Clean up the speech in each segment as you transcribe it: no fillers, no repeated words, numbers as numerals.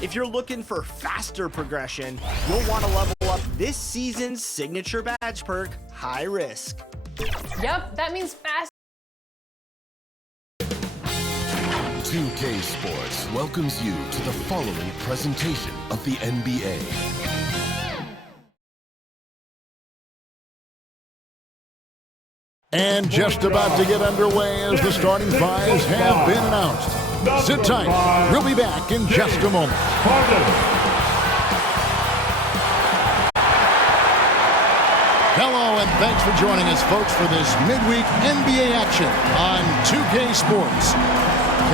If you're looking for faster progression, you'll want to level up this season's signature badge perk, High Risk. Yep, that means fast. 2K Sports welcomes you to the following presentation of the NBA. And just about to get underway as the starting fives have been announced. Sit tight. We'll be back in just a moment. Hello, and thanks for joining us, folks, for this midweek NBA action on 2K Sports.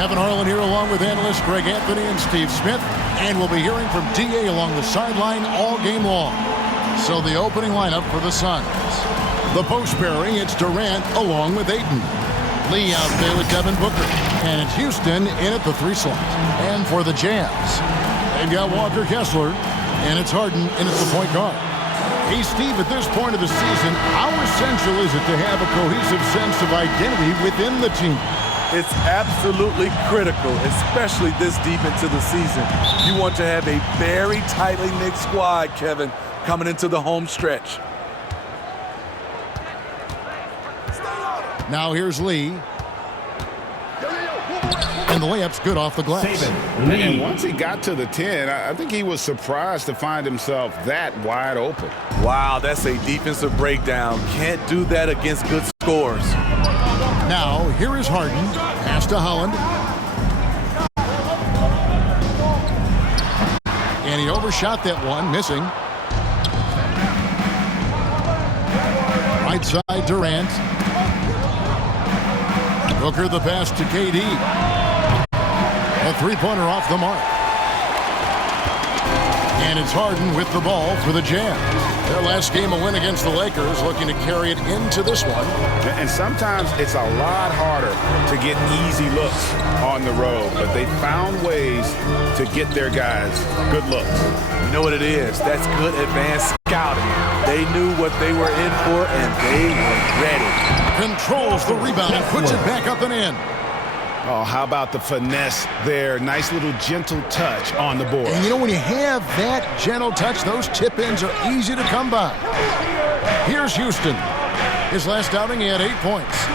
Kevin Harlan here along with analysts Greg Anthony and Steve Smith, and we'll be hearing from DA along the sideline all game long. So the opening lineup for the Suns. The post pairing, it's Durant along with Ayton. Lee out there with Devin Booker. And it's Houston in at the 3 slot. And for the Jazz, they've got Walker Kessler, and it's Harden in at the point guard. Hey, Steve, at this point of the season, how essential is it to have a cohesive sense of identity within the team? It's absolutely critical, especially this deep into the season. You want to have a very tightly knit squad, Kevin, coming into the home stretch. Now here's Lee. And the layup's good off the glass. And once he got to the 10, I think he was surprised to find himself that wide open. Wow, that's a defensive breakdown. Can't do that against good scores. Now, here is Harden. Pass to Holland. And he overshot that one, missing. Right side, Durant. Booker the pass to KD. A three-pointer off the mark. And it's Harden with the ball for the Jazz. Their last game a win against the Lakers, looking to carry it into this one. And sometimes it's a lot harder to get easy looks on the road, but they found ways to get their guys good looks. You know what it is? That's good advanced scouting. They knew what they were in for, and they were ready. Controls the rebound and puts it back up and in. Oh, how about the finesse there? Nice little gentle touch on the board. And you know, when you have that gentle touch, those tip-ins are easy to come by. Here's Houston. His last outing, he had 8 points.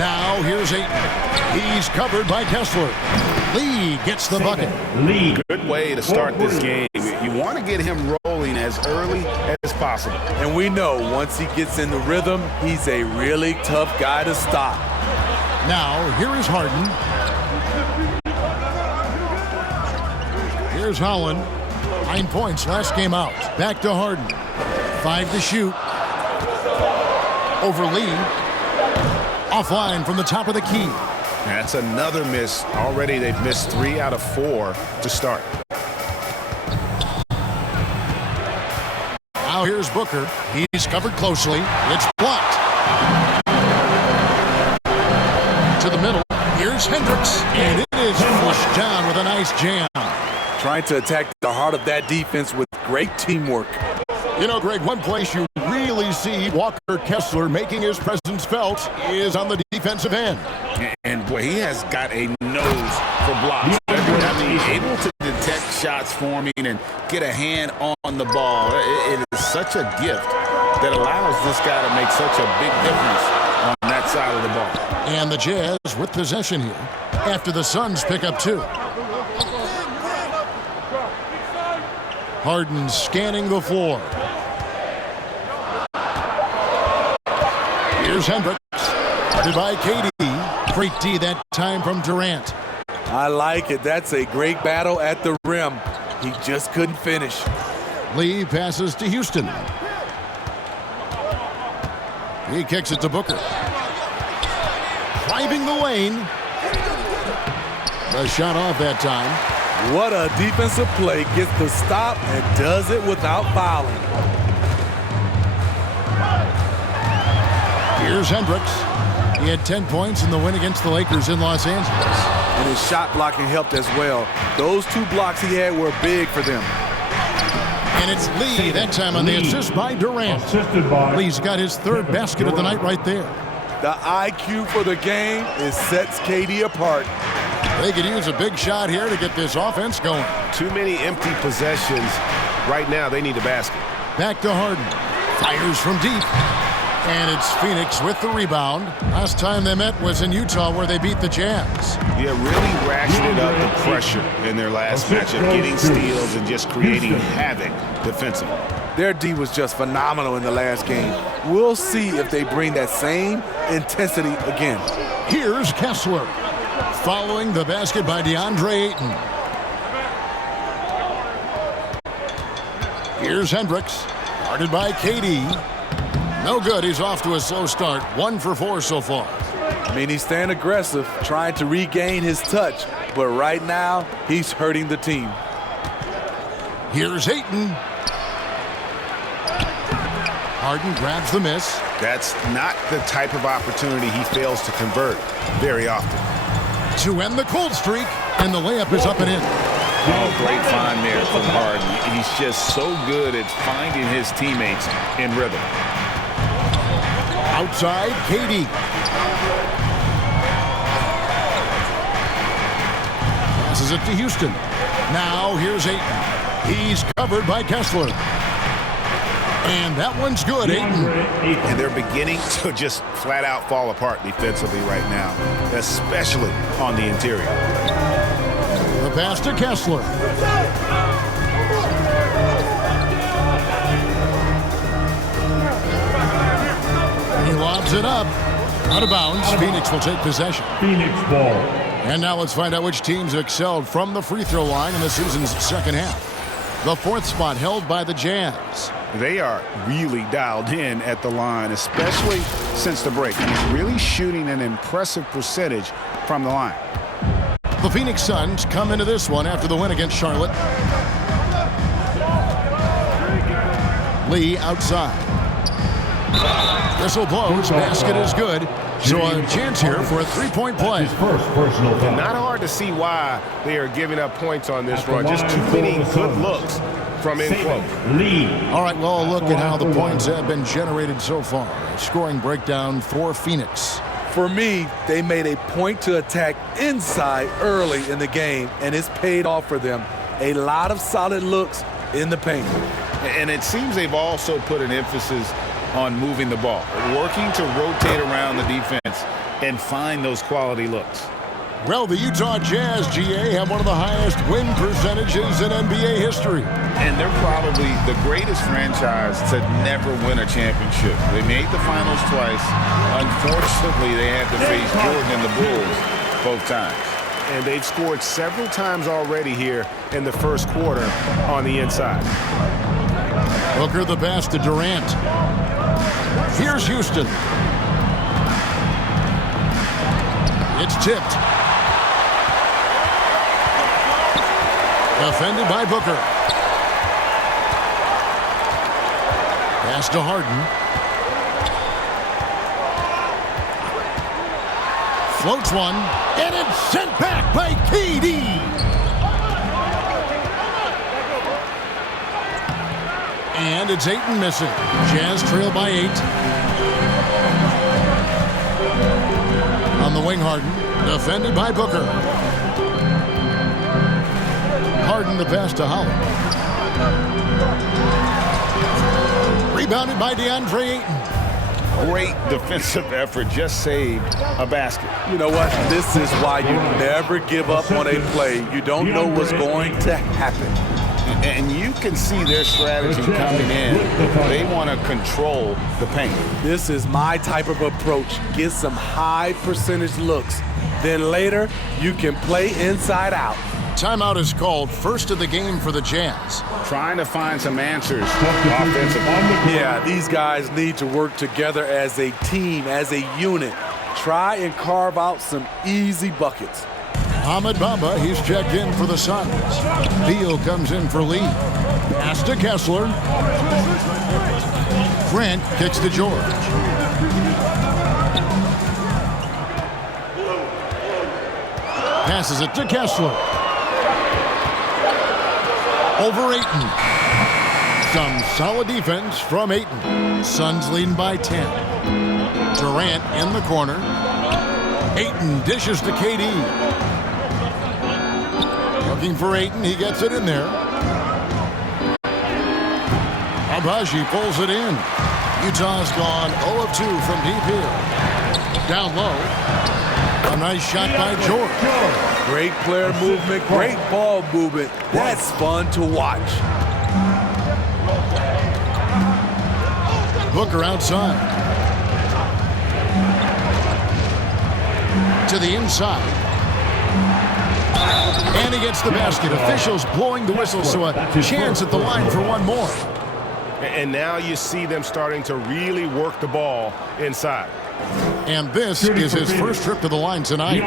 Now, here's Ayton. He's covered by Kessler. Lee gets the bucket. Lee. Good way to start this game. You want to get him rolling as early as possible. And we know once he gets in the rhythm, he's a really tough guy to stop. Now, here is Harden. Here's Holland. 9 points last game out. Back to Harden. 5 to shoot. Over Lee. Offline from the top of the key. That's another miss. Already they've missed 3 out of 4 to start. Now here's Booker. He's covered closely. It's blocked. To the middle. Here's Hendricks. And it is pushed down with a nice jam. Trying to attack the heart of that defense with great teamwork. You know, Greg, one place you really see Walker Kessler making his presence felt is on the defensive end. And boy, he has got a nose for blocks. I mean, able to detect shots forming and get a hand on the ball. It is such a gift that allows this guy to make such a big difference on that side of the ball. And the Jazz with possession here after the Suns pick up 2. Harden scanning the floor. Here's Hendricks. Guarded by KD. Great D that time from Durant. I like it. That's a great battle at the rim. He just couldn't finish. Lee passes to Houston. He kicks it to Booker. Driving the lane. The shot off that time. What a defensive play. Gets the stop and does it without fouling. Here's Hendricks. He had 10 points in the win against the Lakers in Los Angeles. And his shot blocking helped as well. Those 2 blocks he had were big for them. And it's Lee that time on the assist by Durant. Lee's got his 3rd basket of the night right there. The IQ for the game sets KD apart. They could use a big shot here to get this offense going. Too many empty possessions. Right now, they need a basket. Back to Harden. Fires from deep. And it's Phoenix with the rebound. Last time they met was in Utah where they beat the Jazz. Yeah, really ratcheted up the pressure in their last matchup, getting steals and just creating havoc defensively. Their D was just phenomenal in the last game. We'll see if they bring that same intensity again. Here's Kessler. Following the basket by DeAndre Ayton. Here's Hendricks. Guarded by KD. No good. He's off to a slow start. 1 for 4 so far. I mean, he's staying aggressive, trying to regain his touch. But right now, he's hurting the team. Here's Ayton. Harden grabs the miss. That's not the type of opportunity he fails to convert very often. To end the cold streak, and the layup is up and in. Oh, great find there from Harden. He's just so good at finding his teammates in rhythm. Outside, KD. Passes it to Houston. Now here's Ayton. He's covered by Kessler. And that one's good, Ayton. And they're beginning to just flat out fall apart defensively right now, especially on the interior. The pass to Kessler. He lobs it up. Out of bounds. Phoenix will take possession. Phoenix ball. And now let's find out which teams excelled from the free throw line in the season's second half. The 4th spot held by the Jazz. They are really dialed in at the line, especially since the break. He's really shooting an impressive percentage from the line. The Phoenix Suns come into this one after the win against Charlotte. Lee outside. Whistle blows. Basket is good. So a chance here for a three-point play. His first personal foul. Not hard to see why they are giving up points on this run. Just too many good looks from in close. Lee. All right, well, look at how the points have been generated so far. A scoring breakdown for Phoenix. For me, they made a point to attack inside early in the game, and it's paid off for them. A lot of solid looks in the paint. And it seems they've also put an emphasis on moving the ball, working to rotate around the defense and find those quality looks. Well, the Utah Jazz, GA, have one of the highest win percentages in NBA history. And they're probably the greatest franchise to never win a championship. They made the finals twice. Unfortunately, they had to face Jordan and the Bulls both times. And they've scored several times already here in the first quarter on the inside. Booker the pass to Durant. Here's Houston. It's tipped. Defended by Booker. Pass to Harden. Floats one. And it's sent back by KD. And it's Ayton missing. Jazz trail by 8. On the wing, Harden. Defended by Booker. Harden the pass to Howard. Rebounded by DeAndre Ayton. Great defensive effort. Just saved a basket. You know what? This is why you never give up on a play. You don't know what's going to happen. And you can see their strategy coming in. They want to control the paint. This is my type of approach. Get some high percentage looks. Then later, you can play inside out. Timeout is called. First of the game for the Jazz. Trying to find some answers offensively. Yeah, these guys need to work together as a team, as a unit. Try and carve out some easy buckets. Ahmed Bamba, he's checked in for the Suns. Beal comes in for Lee. Pass to Kessler. Grant kicks to George. Passes it to Kessler. Over Ayton. Some solid defense from Ayton. Suns leading by 10. Durant in the corner. Ayton dishes to KD. Looking for Ayton. He gets it in there. Agbaji pulls it in. Utah's gone 0 of 2 from deep here. Down low. A nice shot by George. Great player movement, great ball movement. That's fun to watch. Booker outside. To the inside. And he gets the basket. Officials blowing the whistle, so a chance at the line for one more. And now you see them starting to really work the ball inside. And this is his first trip to the line tonight.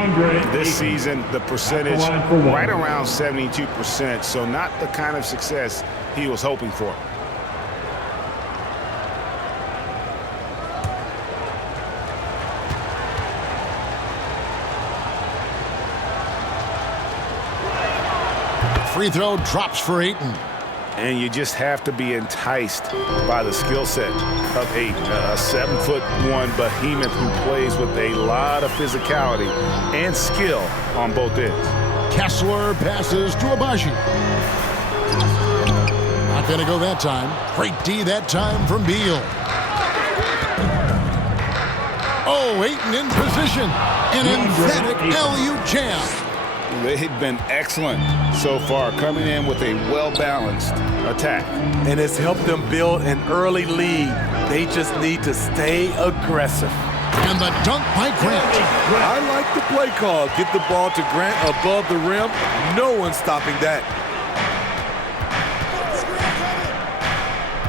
This season, the percentage right around 72%, so not the kind of success he was hoping for. Free throw drops for Ayton. And you just have to be enticed by the skill set of Ayton, a 7'1" behemoth who plays with a lot of physicality and skill on both ends. Kessler passes to Agbaji. Not going to go that time. Great D that time from Beal. Oh, Ayton in position. An emphatic LU jam. They've been excellent so far, coming in with a well-balanced attack. And it's helped them build an early lead. They just need to stay aggressive. And the dunk by Grant. I like the play call. Get the ball to Grant above the rim. No one's stopping that.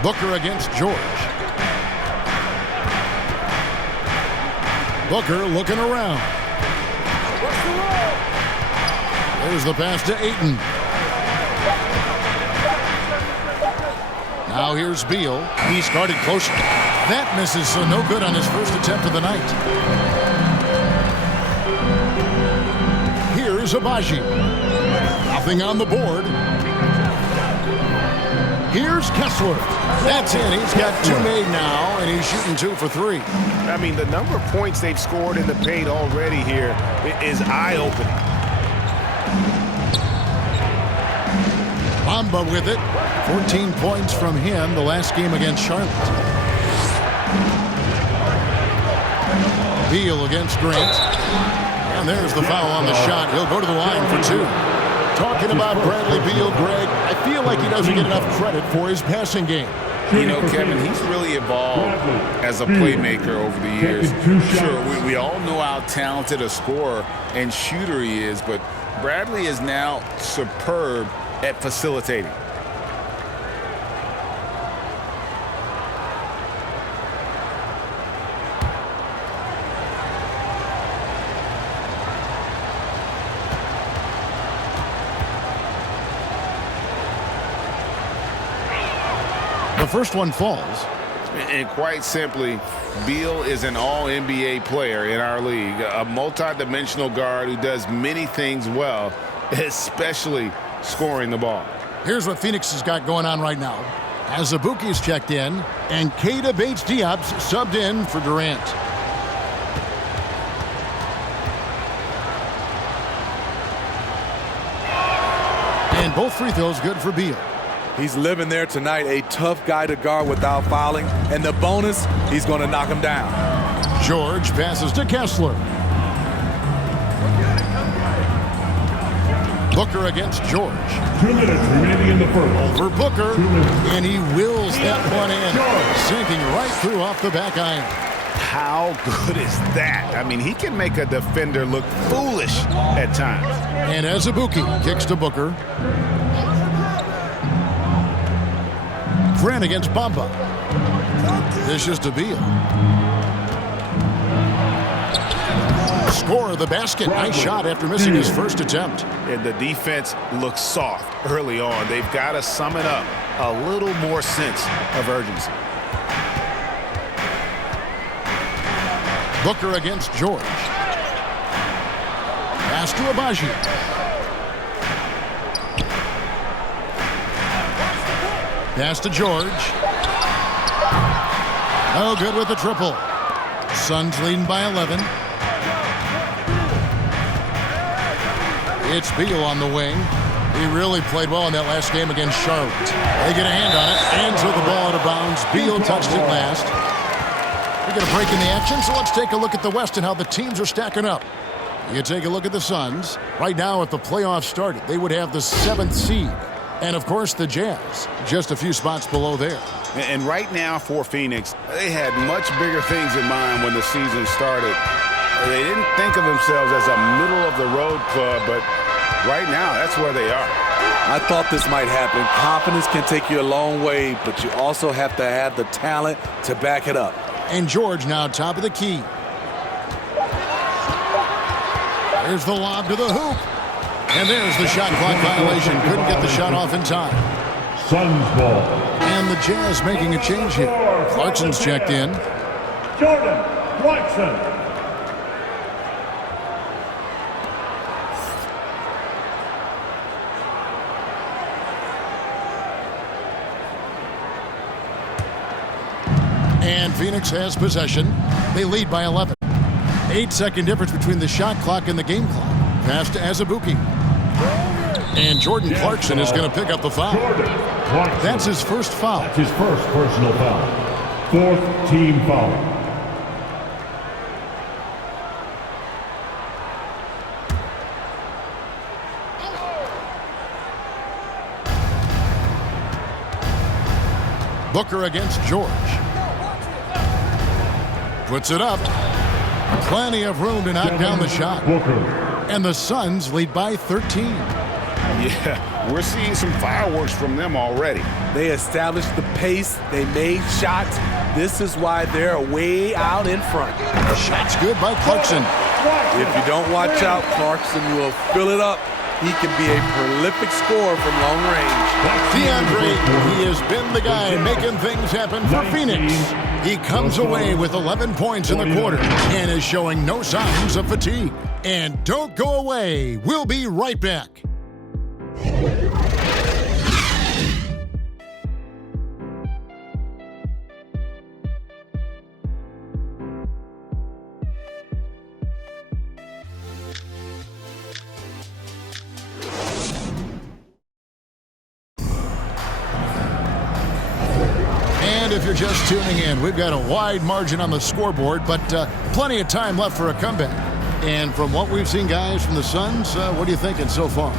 Booker against George. Booker looking around. There's the pass to Ayton. Now here's Beal. He started close. That misses, so no good on his first attempt of the night. Here's Agbaji. Nothing on the board. Here's Kessler. That's it. He's got 2 made now, and he's shooting 2 for 3. I mean, the number of points they've scored in the paint already here is eye-opening. Bamba with it. 14 points from him the last game against Charlotte. Beal against Grant. And there's the foul on the shot. He'll go to the line for 2. Talking about Bradley Beal, Greg, I feel like he doesn't get enough credit for his passing game. You know, Kevin, he's really evolved as a playmaker over the years. Sure, we all know how talented a scorer and shooter he is, but Bradley is now superb at facilitating. The first one falls. And quite simply, Beal is an all-NBA player in our league, a multi-dimensional guard who does many things well, especially scoring the ball. Here's what Phoenix has got going on right now. Azubuike's checked in, and Keita Bates-Diop's subbed in for Durant. And both free throws good for Beal. He's living there tonight, a tough guy to guard without fouling. And the bonus, he's going to knock him down. George passes to Kessler. Booker against George. 2 minutes remaining in the first. Over Booker, and he wills that one in, sinking right through off the back iron. How good is that? I mean, he can make a defender look foolish at times. And Azubuike kicks to Booker. Grant against Bamba. Dishes to Beal. Score of the basket. Nice shot after missing his first attempt. And the defense looks soft early on. They've got to sum it up. A little more sense of urgency. Booker against George. Pass to Agbaji. Pass to George. Oh, good with the triple. Suns leading by 11. It's Beal on the wing. He really played well in that last game against Charlotte. They get a hand on it, and so the ball out of bounds. Beal touched it last. We get a break in the action, so let's take a look at the West and how the teams are stacking up. You take a look at the Suns. Right now, if the playoffs started, they would have the 7th seed. And, of course, the Jazz, just a few spots below there. And right now for Phoenix, they had much bigger things in mind when the season started. They didn't think of themselves as a middle-of-the-road club, but right now, that's where they are. I thought this might happen. Confidence can take you a long way, but you also have to have the talent to back it up. And George now top of the key. There's the lob to the hoop. And there's the shot clock violation. Couldn't get the shot off in time. Suns ball. And the Jazz making a change here. Clarkson's checked in. Jordan Clarkson. And Phoenix has possession. They lead by 11. 8-second difference between the shot clock and the game clock. Pass to Azubuike. And Jordan Clarkson is going to pick up the foul. That's his first foul. That's his first personal foul. 4th team foul. Booker against George. Puts it up. Plenty of room to knock down the shot. And the Suns lead by 13. Yeah, we're seeing some fireworks from them already. They established the pace. They made shots. This is why they're way out in front. Shot's good by Clarkson. If you don't watch out, Clarkson will fill it up. He can be a prolific scorer from long range. DeAndre, he has been the guy making things happen for Phoenix. He comes away with 11 points in the quarter and is showing no signs of fatigue. And don't go away. We'll be right back. And if you're just tuning in, we've got a wide margin on the scoreboard, but plenty of time left for a comeback. And from what we've seen, guys, from the Suns, what are you thinking so far?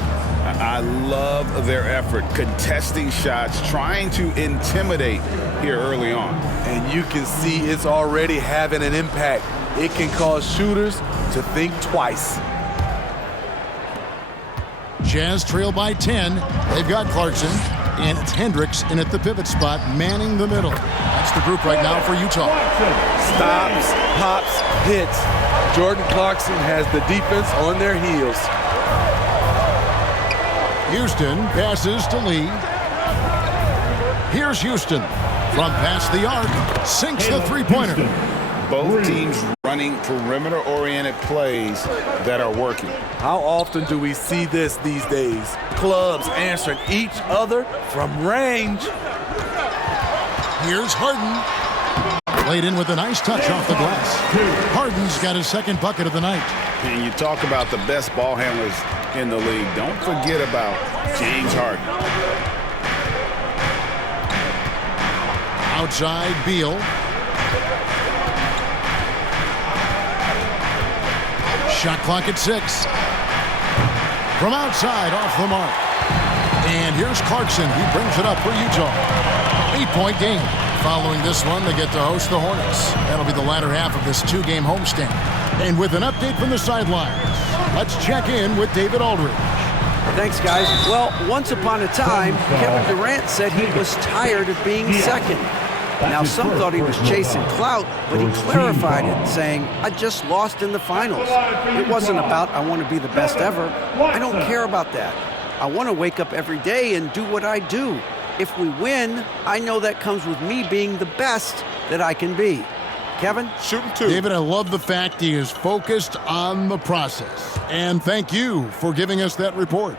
I love their effort, contesting shots, trying to intimidate here early on. And you can see it's already having an impact. It can cause shooters to think twice. Jazz trail by 10. They've got Clarkson, and it's Hendricks in at the pivot spot, manning the middle. That's the group right now for Utah. Stops, pops, hits. Jordan Clarkson has the defense on their heels. Houston passes to Lee. Here's Houston. From past the arc, sinks the three-pointer. Both teams running perimeter-oriented plays that are working. How often do we see this these days? Clubs answering each other from range. Here's Harden. Played in with a nice touch off the glass. Harden's got his second bucket of the night. And you talk about the best ball handlers in the league. Don't forget about James Harden. Outside, Beal. Shot clock at 6. From outside, off the mark. And here's Clarkson. He brings it up for Utah. 8-point game. Following this one, they get to host the Hornets. That'll be the latter half of this 2-game homestand. And with an update from the sidelines, let's check in with David Aldridge. Thanks, guys. Well, once upon a time, Kevin Durant said he was tired of being second. Now, some thought he was chasing clout, but he clarified it, saying, I just lost in the finals. It wasn't about, I want to be the best ever. I don't care about that. I want to wake up every day and do what I do. If we win, I know that comes with me being the best that I can be. Kevin? Shooting 2. David, I love the fact he is focused on the process. And thank you for giving us that report.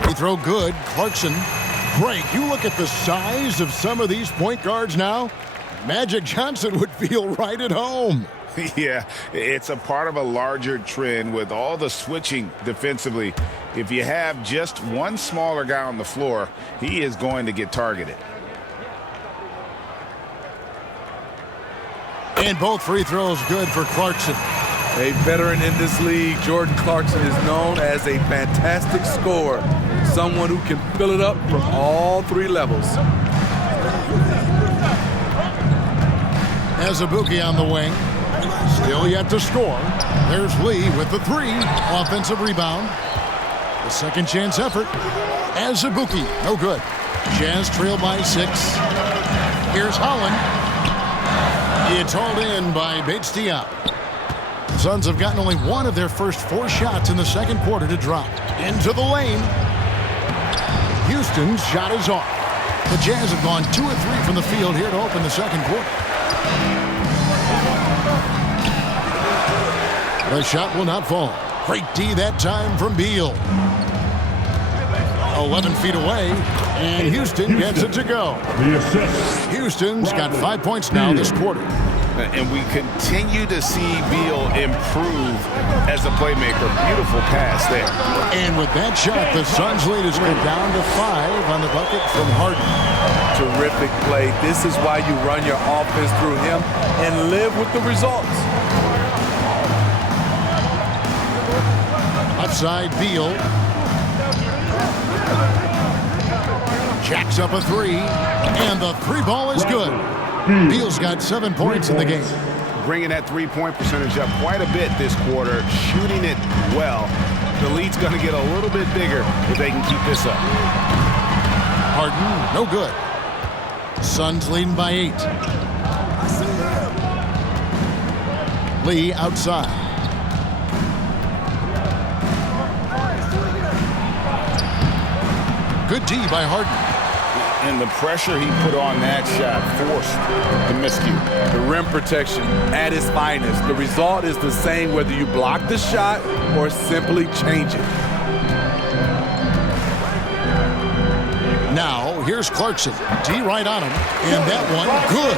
Free throw good. Clarkson. Great. You look at the size of some of these point guards now. Magic Johnson would feel right at home. Yeah, it's a part of a larger trend with all the switching defensively. If you have just one smaller guy on the floor, he is going to get targeted. And both free throws good for Clarkson. A veteran in this league, Jordan Clarkson is known as a fantastic scorer, someone who can fill it up from all three levels. Azubuike on the wing. Still yet to score. There's Lee with the three. Offensive rebound. The second chance effort. Azubuike, no good. Jazz trail by 6. Here's Holland. It's hauled in by Bates-Diop. The Suns have gotten only one of their first 4 shots in the second quarter to drop. Into the lane. Houston's shot is off. The Jazz have gone 2 of 3 from the field here to open the second quarter. The shot will not fall. Great D that time from Beal. 11 feet away, and Houston gets it to go. The assist. Houston's got 5 points now this quarter. And we continue to see Beal improve as a playmaker. Beautiful pass there. And with that shot, the Suns lead is cut down to 5 on the bucket from Harden. Terrific play. This is why you run your offense through him and live with the results. Upside Beal. Jacks up a 3, and the 3 ball is good. Beal's got 7 points in the game. Bringing that three-point percentage up quite a bit this quarter, shooting it well. The lead's going to get a little bit bigger if they can keep this up. Harden, no good. Suns leading by 8. Lee outside. Good D by Harden. And the pressure he put on that shot forced the miscue. The rim protection at its finest. The result is the same whether you block the shot or simply change it. Now, here's Clarkson. D right on him. And that one, good.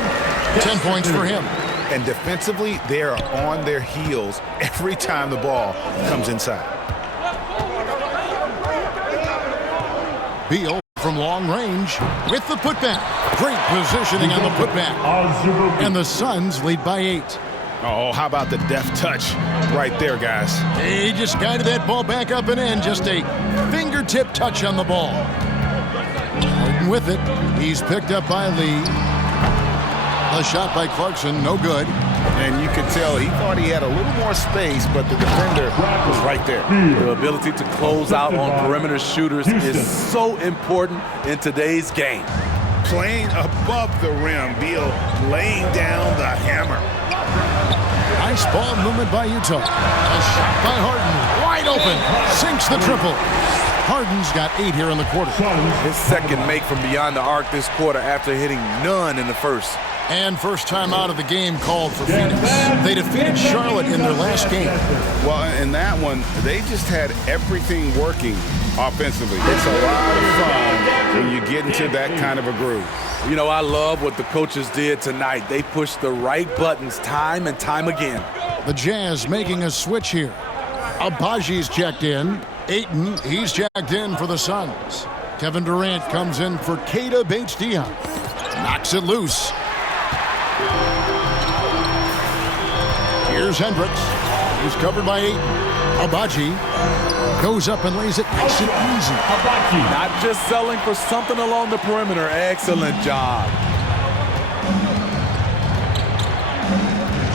10 points for him. And defensively, they are on their heels every time the ball comes inside. Beal from long range with the putback. Great positioning on the putback. And the Suns lead by 8. Oh, how about the deft touch right there, guys? He just guided that ball back up and in. Just a fingertip touch on the ball. Harden with it. He's picked up by Lee. A shot by Clarkson, no good. And you could tell he thought he had a little more space, but the defender was right there. The ability to close out on perimeter shooters is so important in today's game. Playing above the rim, Beal laying down the hammer. Nice ball movement by Utah. A shot by Harden, wide open, sinks the triple. Harden's got 8 here in the quarter. His second make from beyond the arc this quarter after hitting none in the first. And first time out of the game called for Phoenix. They defeated Charlotte in their last game. Well, in that one, they just had everything working offensively. It's a lot of fun when you get into that kind of a groove. You know, I love what the coaches did tonight. They pushed the right buttons time and time again. The Jazz making a switch here. Abaji's checked in. Ayton, he's checked in for the Suns. Kevin Durant comes in for Keita Bates-Diop. Knocks it loose. Here's Hendricks. He's covered by 8. Abaji goes up and lays it nice and easy. Not just selling for something along the perimeter. Excellent job.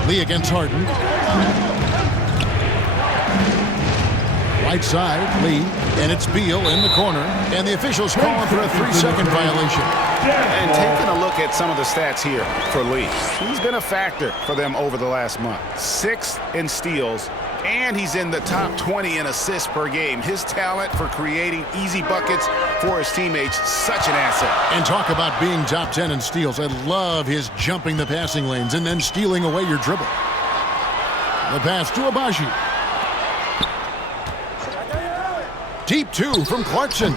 Lee against Harden. Right side, Lee, and it's Beal in the corner. And the officials calling for a 3-second violation. And taking a look at some of the stats here for Lee. He's been a factor for them over the last month. 6th in steals, and he's in the top 20 in assists per game. His talent for creating easy buckets for his teammates, such an asset. And talk about being top 10 in steals. I love his jumping the passing lanes and then stealing away your dribble. The pass to Abaji. Deep 2 from Clarkson.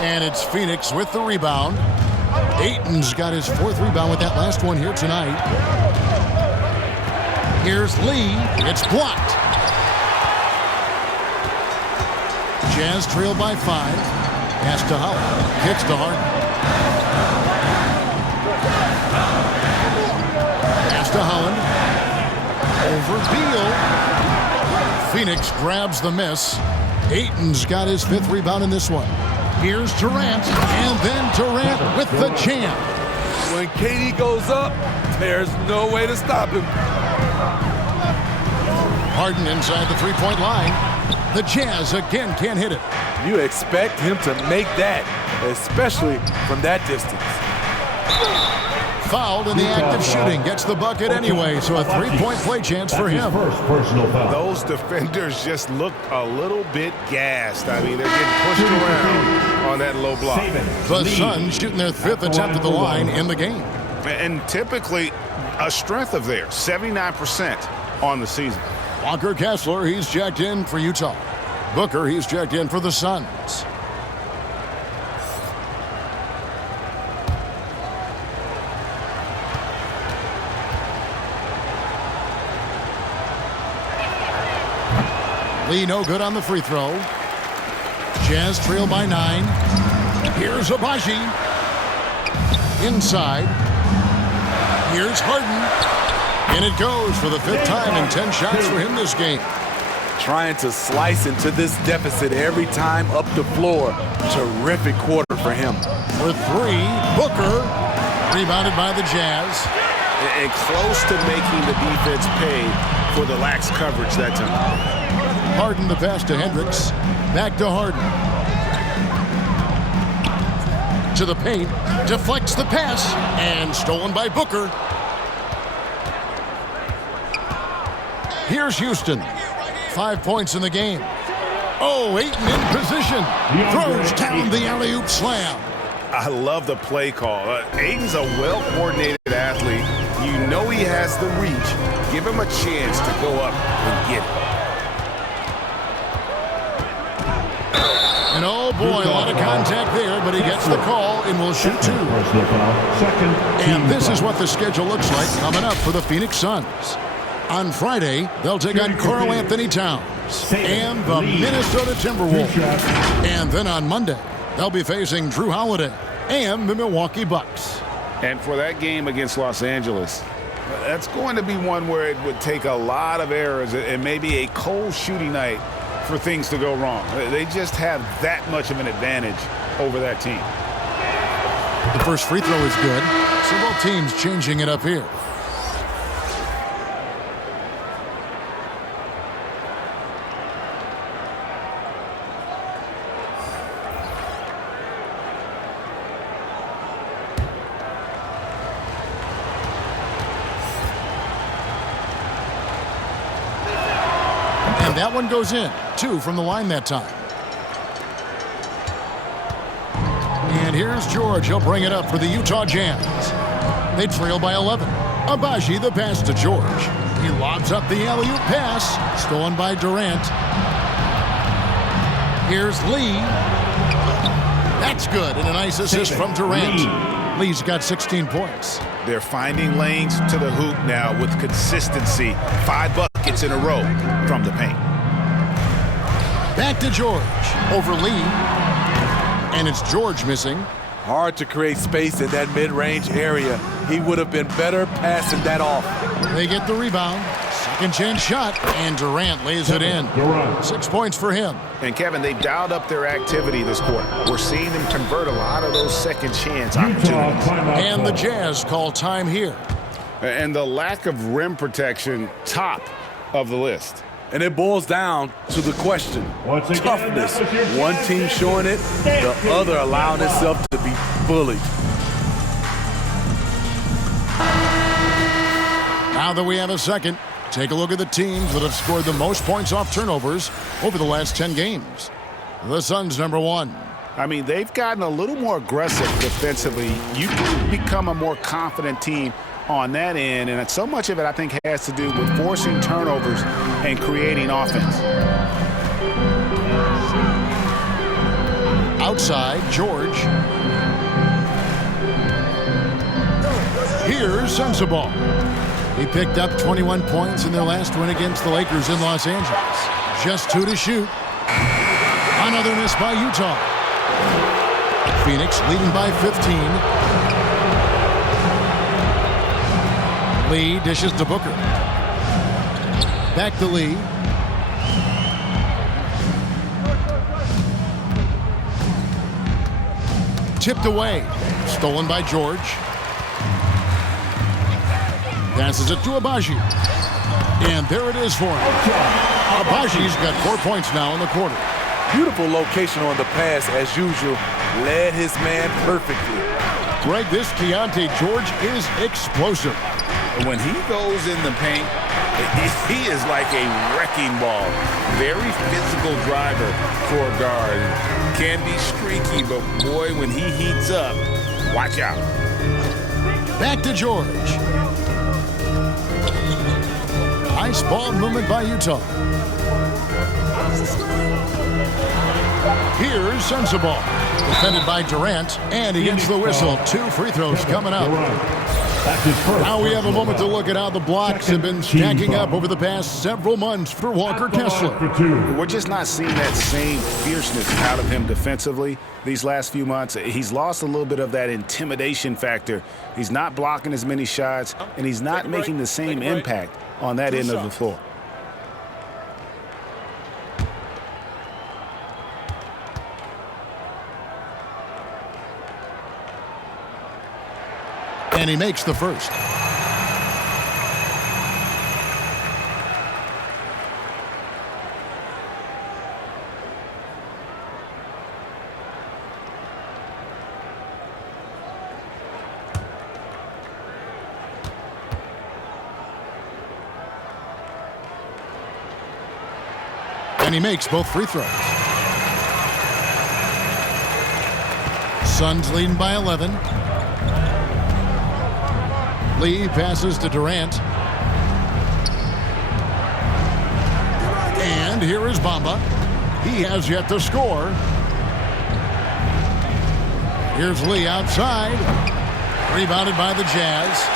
And it's Phoenix with the rebound. Ayton's got his 4th rebound with that last one here tonight. Here's Lee. It's blocked. Jazz trail by 5. Pass to Holland. Kicks to Harden. Pass to Holland. Over Beal. Phoenix grabs the miss. Ayton's got his 5th rebound in this one. Here's Durant. And then Durant with the jam. When KD goes up, there's no way to stop him. Harden inside the 3-point line. The Jazz again can't hit it. You expect him to make that, especially from that distance. Fouled in the act of shooting. Gets the bucket anyway, so a 3-point play chance for him. First personal foul. Those defenders just looked a little bit gassed. I mean, they're getting pushed around on that low block. The Suns shooting their 5th attempt at the line in the game. And typically a strength of theirs, 79% on the season. Walker Kessler, he's checked in for Utah. Booker, he's checked in for the Suns. Lee no good on the free throw. Jazz trail by 9. Here's Abaji. Inside. Here's Harden. And it goes for the 5th time in 10 shots for him this game. Trying to slice into this deficit every time up the floor. Terrific quarter for him. For 3, Booker. Rebounded by the Jazz. And close to making the defense pay for the lax coverage that time. Harden the pass to Hendricks. Back to Harden. To the paint. Deflects the pass. And stolen by Booker. Here's Houston. 5 points in the game. Oh, Ayton in position. Throws down the alley-oop slam. I love the play call. Ayton's a well-coordinated athlete. You know he has the reach. Give him a chance to go up and get it. And oh boy, a lot of contact there, but he gets the call and will shoot 2. And this is what the schedule looks like coming up for the Phoenix Suns. On Friday, they'll take on Karl Anthony Towns and the Minnesota Timberwolves. And then on Monday, they'll be facing Drew Holiday and the Milwaukee Bucks. And for that game against Los Angeles, that's going to be one where it would take a lot of errors and maybe a cold shooting night for things to go wrong. They just have that much of an advantage over that team. The first free throw is good, so both teams changing it up here. That one goes in. 2 from the line that time. And here's George. He'll bring it up for the Utah Jazz. They trail by 11. Abaji the pass to George. He lobs up the alley-oop pass. Stolen by Durant. Here's Lee. That's good. And a nice assist from Durant. Lee's got 16 points. They're finding lanes to the hoop now with consistency. 5 buckets in a row from the paint. Back to George. Over Lee. And it's George missing. Hard to create space in that mid-range area. He would have been better passing that off. They get the rebound. Second chance shot. And Durant lays it in. 6 points for him. And Kevin, they've dialed up their activity this quarter. We're seeing them convert a lot of those second chance opportunities. And the Jazz call time here. And the lack of rim protection, top of the list. And it boils down to the question. Toughness. One team showing it, the other allowing itself to be bullied. Now that we have a second, take a look at the teams that have scored the most points off turnovers over the last 10 games. The Suns, number 1. I mean, they've gotten a little more aggressive defensively. You can become a more confident team on that end, and so much of it, I think, has to do with forcing turnovers and creating offense. Outside, George. Here's Sensabaugh. He picked up 21 points in their last win against the Lakers in Los Angeles. Just 2 to shoot. Another miss by Utah. Phoenix leading by 15. Lee dishes to Booker. Back to Lee. Tipped away. Stolen by George. Passes it to Agbaji. And there it is for him. Abaji's got 4 points now in the quarter. Beautiful location on the pass, as usual. Led his man perfectly. Greg, this Keontae George is explosive. When he goes in the paint, he is like a wrecking ball. Very physical driver for a guard. Can be streaky, but boy, when he heats up, watch out. Back to George. Nice ball movement by Utah. Here's Sensabaugh. Defended by Durant, and he gets the whistle. 2 free throws coming up. Now we have a moment to look at how the blocks have been stacking up over the past several months for Walker Kessler. We're just not seeing that same fierceness out of him defensively these last few months. He's lost a little bit of that intimidation factor. He's not blocking as many shots, and he's not making the same impact on that end of the floor. And he makes the first. And he makes both free throws. Suns leading by 11. Lee passes to Durant. And here is Bamba. He has yet to score. Here's Lee outside. Rebounded by the Jazz.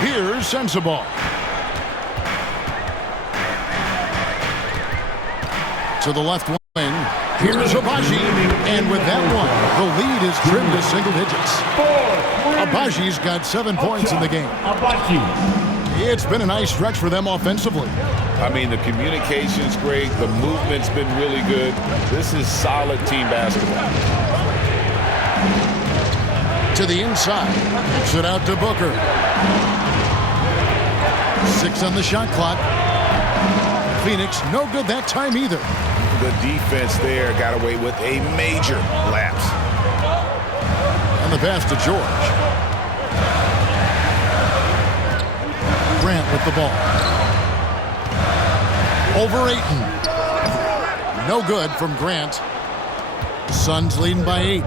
Here's Sensabaugh. To the left wing. Here's Agbaji, and with that one, the lead is trimmed to single digits. Abaji's got 7 points in the game. It's been a nice stretch for them offensively. I mean, the communication's great. The movement's been really good. This is solid team basketball. To the inside. Kicks it out to Booker. 6 on the shot clock. Phoenix, no good that time either. The defense there got away with a major lapse. And the pass to George. Grant with the ball. Over Ayton. No good from Grant. Suns leading by 8.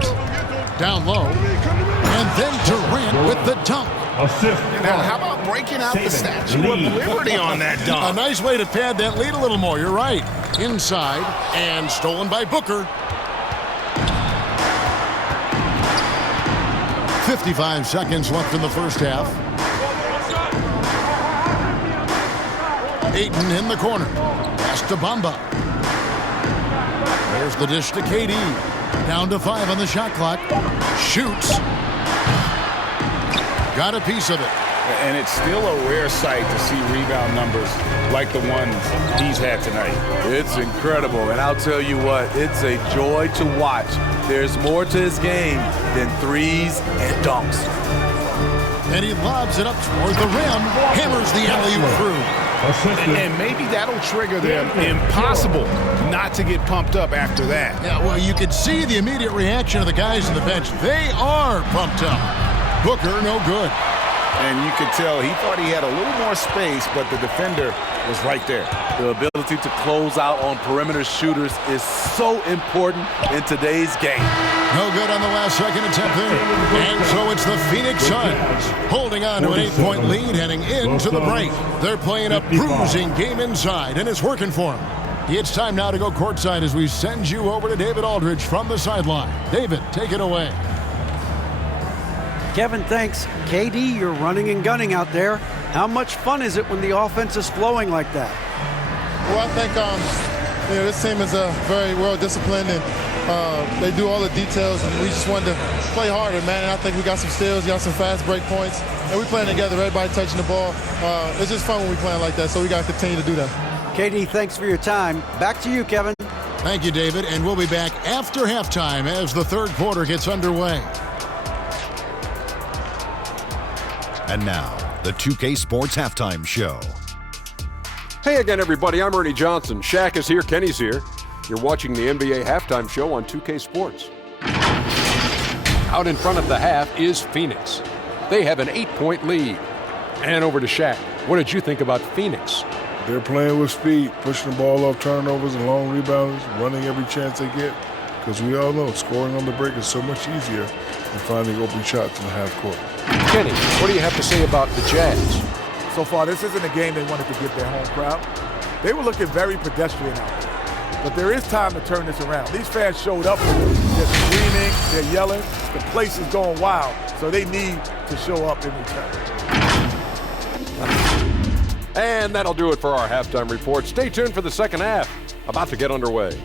Down low. And then Durant with the dunk. Assist. Now, how about breaking out the Statue of Liberty on that A dunk? nice way to pad that lead a little more. You're right. Inside and stolen by Booker. 55 seconds left in the first half. Ayton in the corner. Pass to Bamba. There's the dish to KD. Down to 5 on the shot clock. Shoots. Got a piece of it. And it's still a rare sight to see rebound numbers like the ones he's had tonight. It's incredible, and I'll tell you what, it's a joy to watch. There's more to his game than threes and dunks. And he lobs it up toward the rim. Hammers the alley-oop through. And maybe that'll trigger them. Impossible not to get pumped up after that. Yeah, well, you could see the immediate reaction of the guys on the bench. They are pumped up. Booker, no good. And you could tell he thought he had a little more space, but the defender was right there. The ability to close out on perimeter shooters is so important in today's game. No good on the last second attempt there. And so it's the Phoenix Suns holding on to an 8-point lead heading into the break. They're playing a bruising game inside, and it's working for them. It's time now to go courtside as we send you over to David Aldridge from the sideline. David, take it away. Kevin, thanks. KD, you're running and gunning out there. How much fun is it when the offense is flowing like that? Well, I think this team is very well disciplined, and they do all the details, and we just wanted to play harder, man. And I think we got some steals, got some fast break points, and we playing together, everybody touching the ball. It's just fun when we playing like that, so we got to continue to do that. KD, thanks for your time. Back to you, Kevin. Thank you, David, and we'll be back after halftime as the third quarter gets underway. And now, the 2K Sports Halftime Show. Hey again, everybody. I'm Ernie Johnson. Shaq is here. Kenny's here. You're watching the NBA Halftime Show on 2K Sports. Out in front of the half is Phoenix. They have an 8-point lead. And over to Shaq. What did you think about Phoenix? They're playing with speed, pushing the ball off turnovers and long rebounds, running every chance they get. Because we all know scoring on the break is so much easier than finding open shots in the half court. Kenny, what do you have to say about the Jazz? So far, this isn't a game they wanted to get their home crowd. They were looking very pedestrian out there. But there is time to turn this around. These fans showed up. They're screaming, they're yelling. The place is going wild. So they need to show up in return. And that'll do it for our halftime report. Stay tuned for the second half. About to get underway.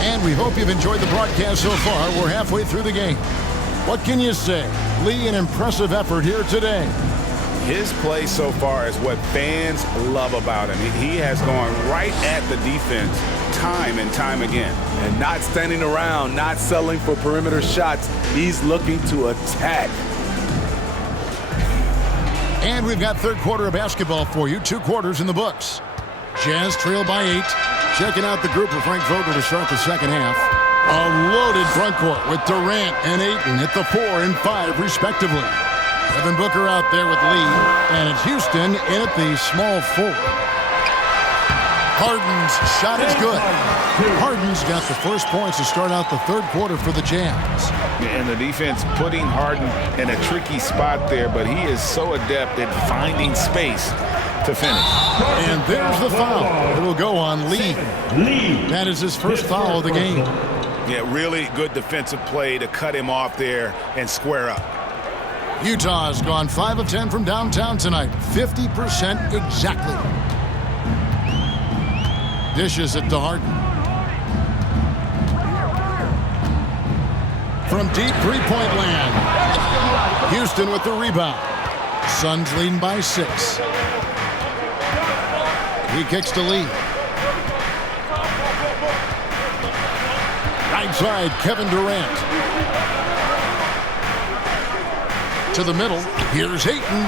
And we hope you've enjoyed the broadcast so far. We're halfway through the game. What can you say? Lee, an impressive effort here today. His play so far is what fans love about him. He has gone right at the defense time and time again. And not standing around, not settling for perimeter shots. He's looking to attack. And we've got third quarter of basketball for you. 2 quarters in the books. Jazz trail by 8. Checking out the group of Frank Vogel to start the second half. A loaded front court with Durant and Ayton at the 4 and 5 respectively. Devin Booker out there with Lee, and it's Houston in at the small 4. Harden's shot is good. Harden's got the first points to start out the third quarter for the Jazz. And the defense putting Harden in a tricky spot there, but he is so adept at finding space to finish. And there's the foul. It will go on Lee. That is his first foul of the game. Yeah, really good defensive play to cut him off there and square up. Utah's gone 5 of 10 from downtown tonight. 50% exactly. Dishes it to Harden. From deep three-point land. Houston with the rebound. Suns leading by 6. He kicks to Lee. Right side, Kevin Durant. To the middle. Here's Ayton.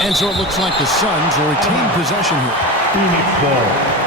And so it looks like the Suns will retain possession here. Phoenix ball.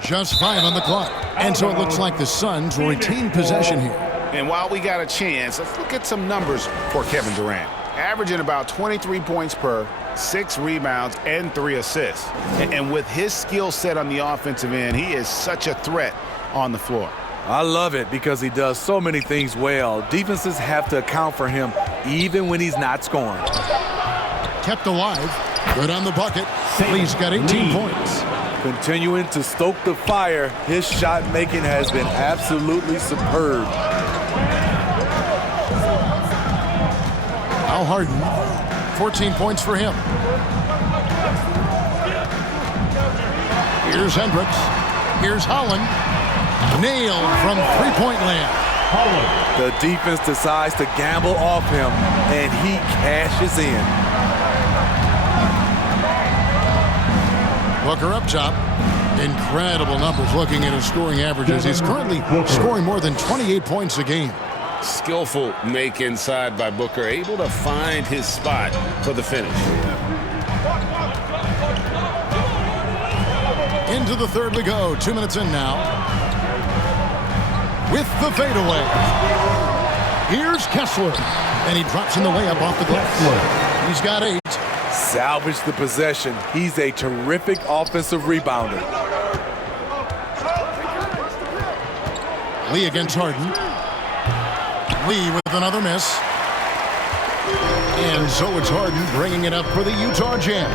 Just 5 on the clock. And so it looks like the Suns will retain possession here. And while we got a chance, let's look at some numbers for Kevin Durant. Averaging about 23 points per, 6 rebounds, and 3 assists. And with his skill set on the offensive end, he is such a threat on the floor. I love it because he does so many things well. Defenses have to account for him even when he's not scoring. Kept alive. Good on the bucket. Lee's got 18 points. Continuing to stoke the fire, his shot making has been absolutely superb. Al Harden, 14 points for him. Here's Hendricks. Here's Holland. Nailed from three-point land. The defense decides to gamble off him, and he cashes in. Booker up top. Incredible numbers looking at his scoring averages. He's currently scoring more than 28 points a game. Skillful make inside by Booker, able to find his spot for the finish. Into the third we go. 2 minutes in now. With the fadeaway. Here's Kessler, and he drops in the layup off the glass. He's got 8. Salvage the possession. He's a terrific offensive rebounder. Lee against Harden. Lee with another miss. And so it's Harden bringing it up for the Utah Jam.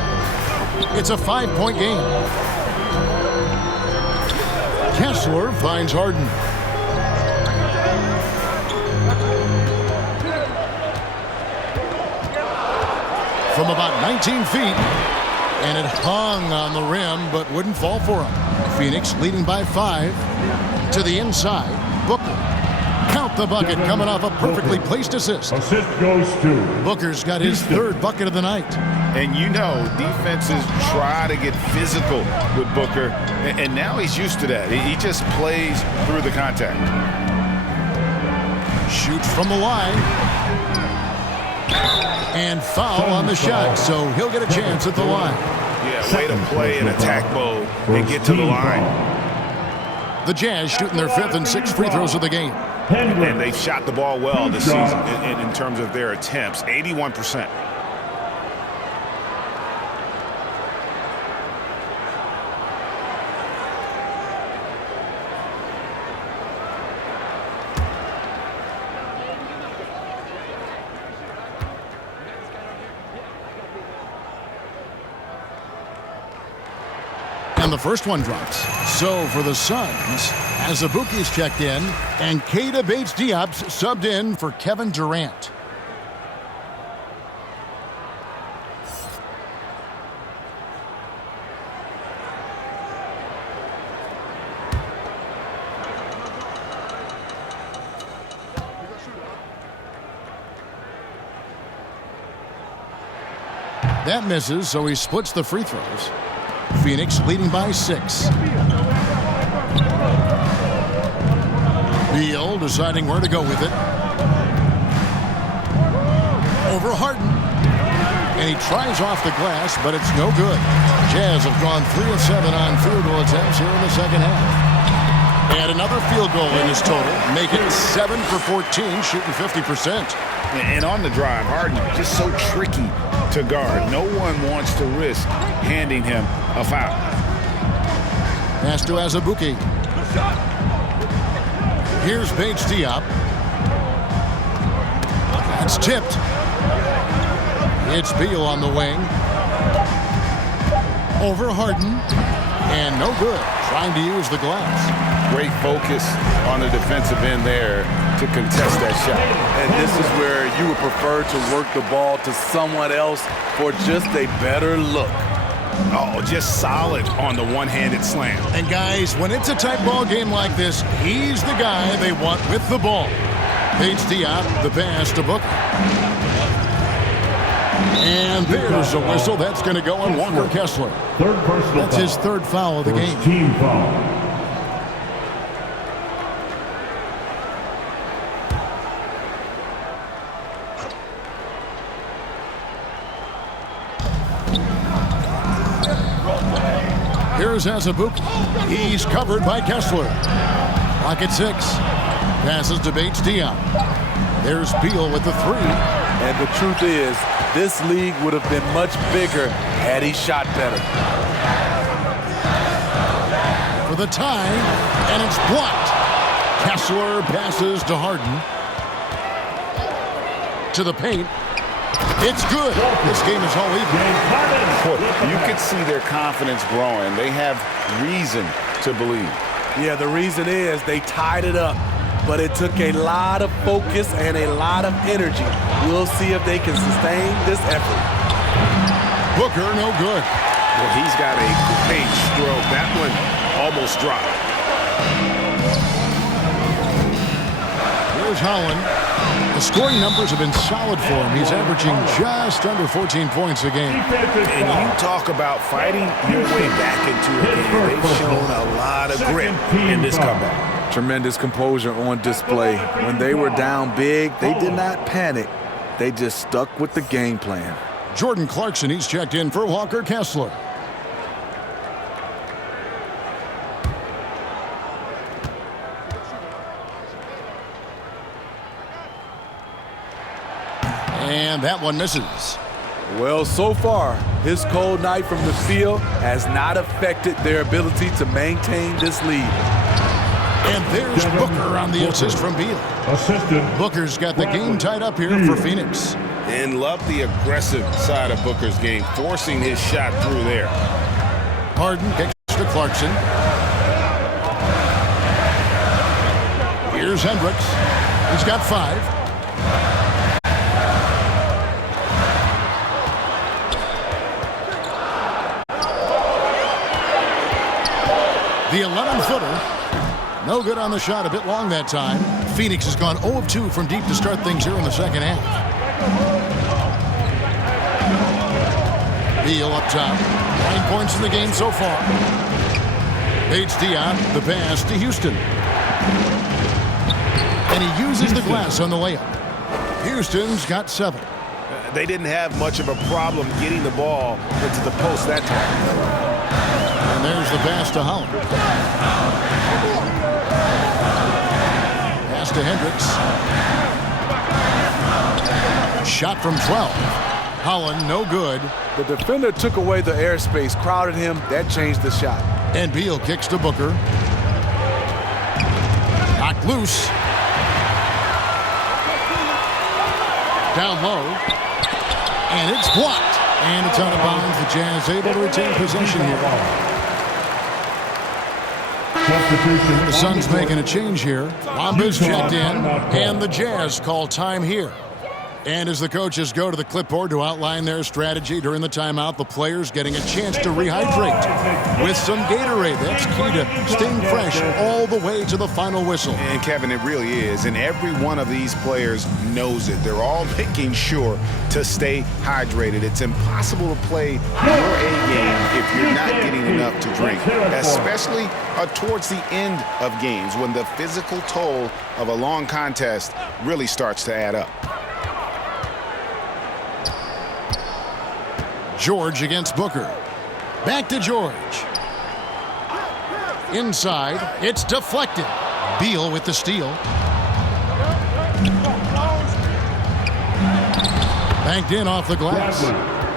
It's a 5-point game. Kessler finds Harden. From about 19 feet, and it hung on the rim but wouldn't fall for him. Phoenix leading by 5 to the inside. Booker. Count the bucket coming off a perfectly placed assist. Assist goes to Booker's got his 3rd bucket of the night. And you know, defenses try to get physical with Booker, and now he's used to that. He just plays through the contact. Shoots from the line. And foul on the shot, so he'll get a chance at the line. Yeah, way to play in attack mode and get to the line. The Jazz shooting their 5th and 6th free throws of the game. And they've shot the ball well this season in terms of their attempts, 81%. And the first one drops. So for the Suns, Azubuike's checked in, and Keita Bates-Diop's subbed in for Kevin Durant. That misses, so he splits the free throws. Phoenix leading by 6. Beal deciding where to go with it. Over Harden. And he tries off the glass, but it's no good. Jazz have gone 3 of 7 on field goal attempts here in the second half. And another field goal in his total, making it 7 for 14, shooting 50%. And on the drive, Harden just so tricky to guard. No one wants to risk handing him a foul. Pass to Azubuike. Here's Bates-Diop. That's tipped. It's Beal on the wing. Over Harden. And no good. Trying to use the glass. Great focus on the defensive end there to contest that shot. And this is where you would prefer to work the ball to someone else for just a better look. Oh, just solid on the one-handed slam. And guys, when it's a tight ball game like this, he's the guy they want with the ball. Bates-Diop, the pass to Booker. And there's a whistle. That's going to go on Walker Kessler. That's his 3rd foul of the game. Team foul. Here's Azubuike. He's covered by Kessler. Clock at 6. Passes to Bates-Diop. There's Beal with the 3. And the truth is, this league would have been much bigger had he shot better. For the tie, and it's blocked. Kessler passes to Harden. To the paint. It's good. This game is all even. You can see their confidence growing. They have reason to believe. Yeah, the reason is they tied it up, but it took a lot of focus and a lot of energy. We'll see if they can sustain this effort. Booker, no good. Well, he's got a great stroke. That one almost dropped. Here's Holland. The scoring numbers have been solid for him. He's averaging just under 14 points a game. And you talk about fighting your way back into a game. They've shown a lot of grit in this comeback. Tremendous composure on display. When they were down big, they did not panic. They just stuck with the game plan. Jordan Clarkson, he's checked in for Walker Kessler. And that one misses. Well, so far, his cold night from the field has not affected their ability to maintain this lead. And there's Booker on the assist from Beal. Booker's got the game tied up here for Phoenix. And love the aggressive side of Booker's game, forcing his shot through there. Harden kicks to Clarkson. Here's Hendricks. He's got 5. The 11-footer. No good on the shot. A bit long that time. Phoenix has gone 0 of 2 from deep to start things here in the second half. Beal up top. 9 points in the game so far. Bates Diop, the pass to Houston. And he uses the glass on the layup. Houston's got 7. They didn't have much of a problem getting the ball into the post that time. And there's the pass to Holland. Pass to Hendricks. Shot from 12. Holland, no good. The defender took away the airspace, crowded him. That changed the shot. And Beal kicks to Booker. Knocked loose. Down low. And it's blocked. And it's out of bounds. The Jazz able to retain possession here. The Suns making a change here. Bamba's checked in, and the Jazz call time here. And as the coaches go to the clipboard to outline their strategy during the timeout, the players getting a chance to rehydrate with some Gatorade. That's key to staying fresh all the way to the final whistle. And Kevin, it really is. And every one of these players knows it. They're all making sure to stay hydrated. It's impossible to play your A game if you're not getting enough to drink, especially towards the end of games when the physical toll of a long contest really starts to add up. George against Booker. Back to George. Inside, it's deflected. Beal with the steal. Banked in off the glass.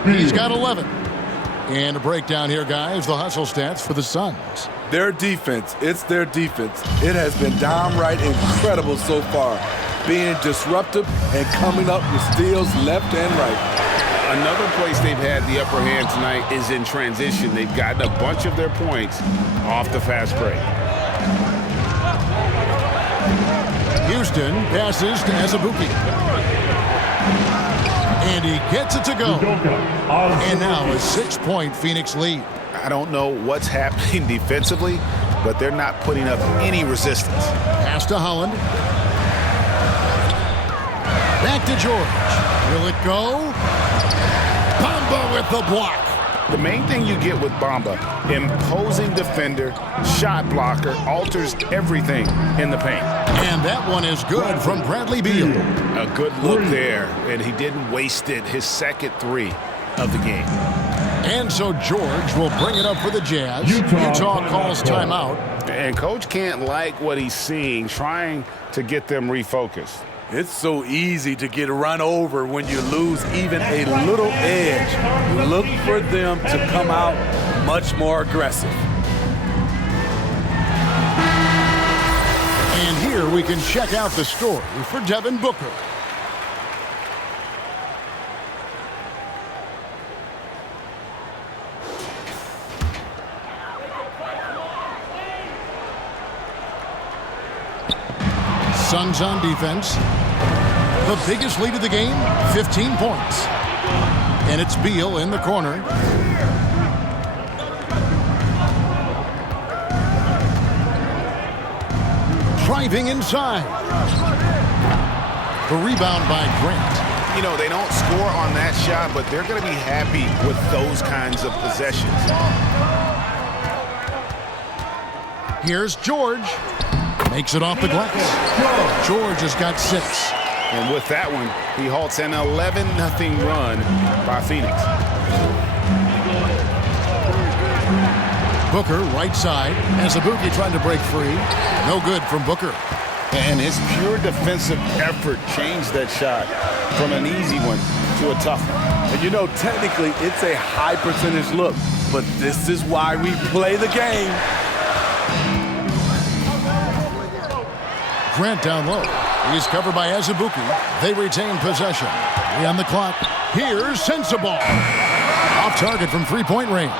He's got 11. And a breakdown here, guys. The hustle stats for the Suns. Their defense, it's their defense. It has been downright incredible so far, being disruptive and coming up with steals left and right. Another place they've had the upper hand tonight is in transition. They've gotten a bunch of their points off the fast break. Houston passes to Azubuike. And he gets it to go. And now a 6-point Phoenix lead. I don't know what's happening defensively, but they're not putting up any resistance. Pass to Holland. Back to George. Will it go? Bamba with the block. The main thing you get with Bamba, imposing defender, shot blocker, alters everything in the paint. And that one is good from Bradley Beal. A good look there, and he didn't waste it. His second 3 of the game. And so George will bring it up for the Jazz. Utah calls timeout. And Coach can't like what he's seeing, trying to get them refocused. It's so easy to get run over when you lose even a little edge. You look for them to come out much more aggressive. And here we can check out the story for Devin Booker. Suns on defense. The biggest lead of the game, 15 points. And it's Beal in the corner. Driving inside. The rebound by Grant. You know, they don't score on that shot, but they're going to be happy with those kinds of possessions. Here's George. Makes it off the glass. George has got 6. And with that one, he halts an 11-0 run by Phoenix. Booker, right side. Azubuike trying to break free. No good from Booker. And his pure defensive effort changed that shot from an easy one to a tough one. And you know, technically, it's a high percentage look, but this is why we play the game. Grant down low. He's covered by Azubuike. They retain possession. 3 on the clock. Here's Sensabaugh. Off target from three-point range.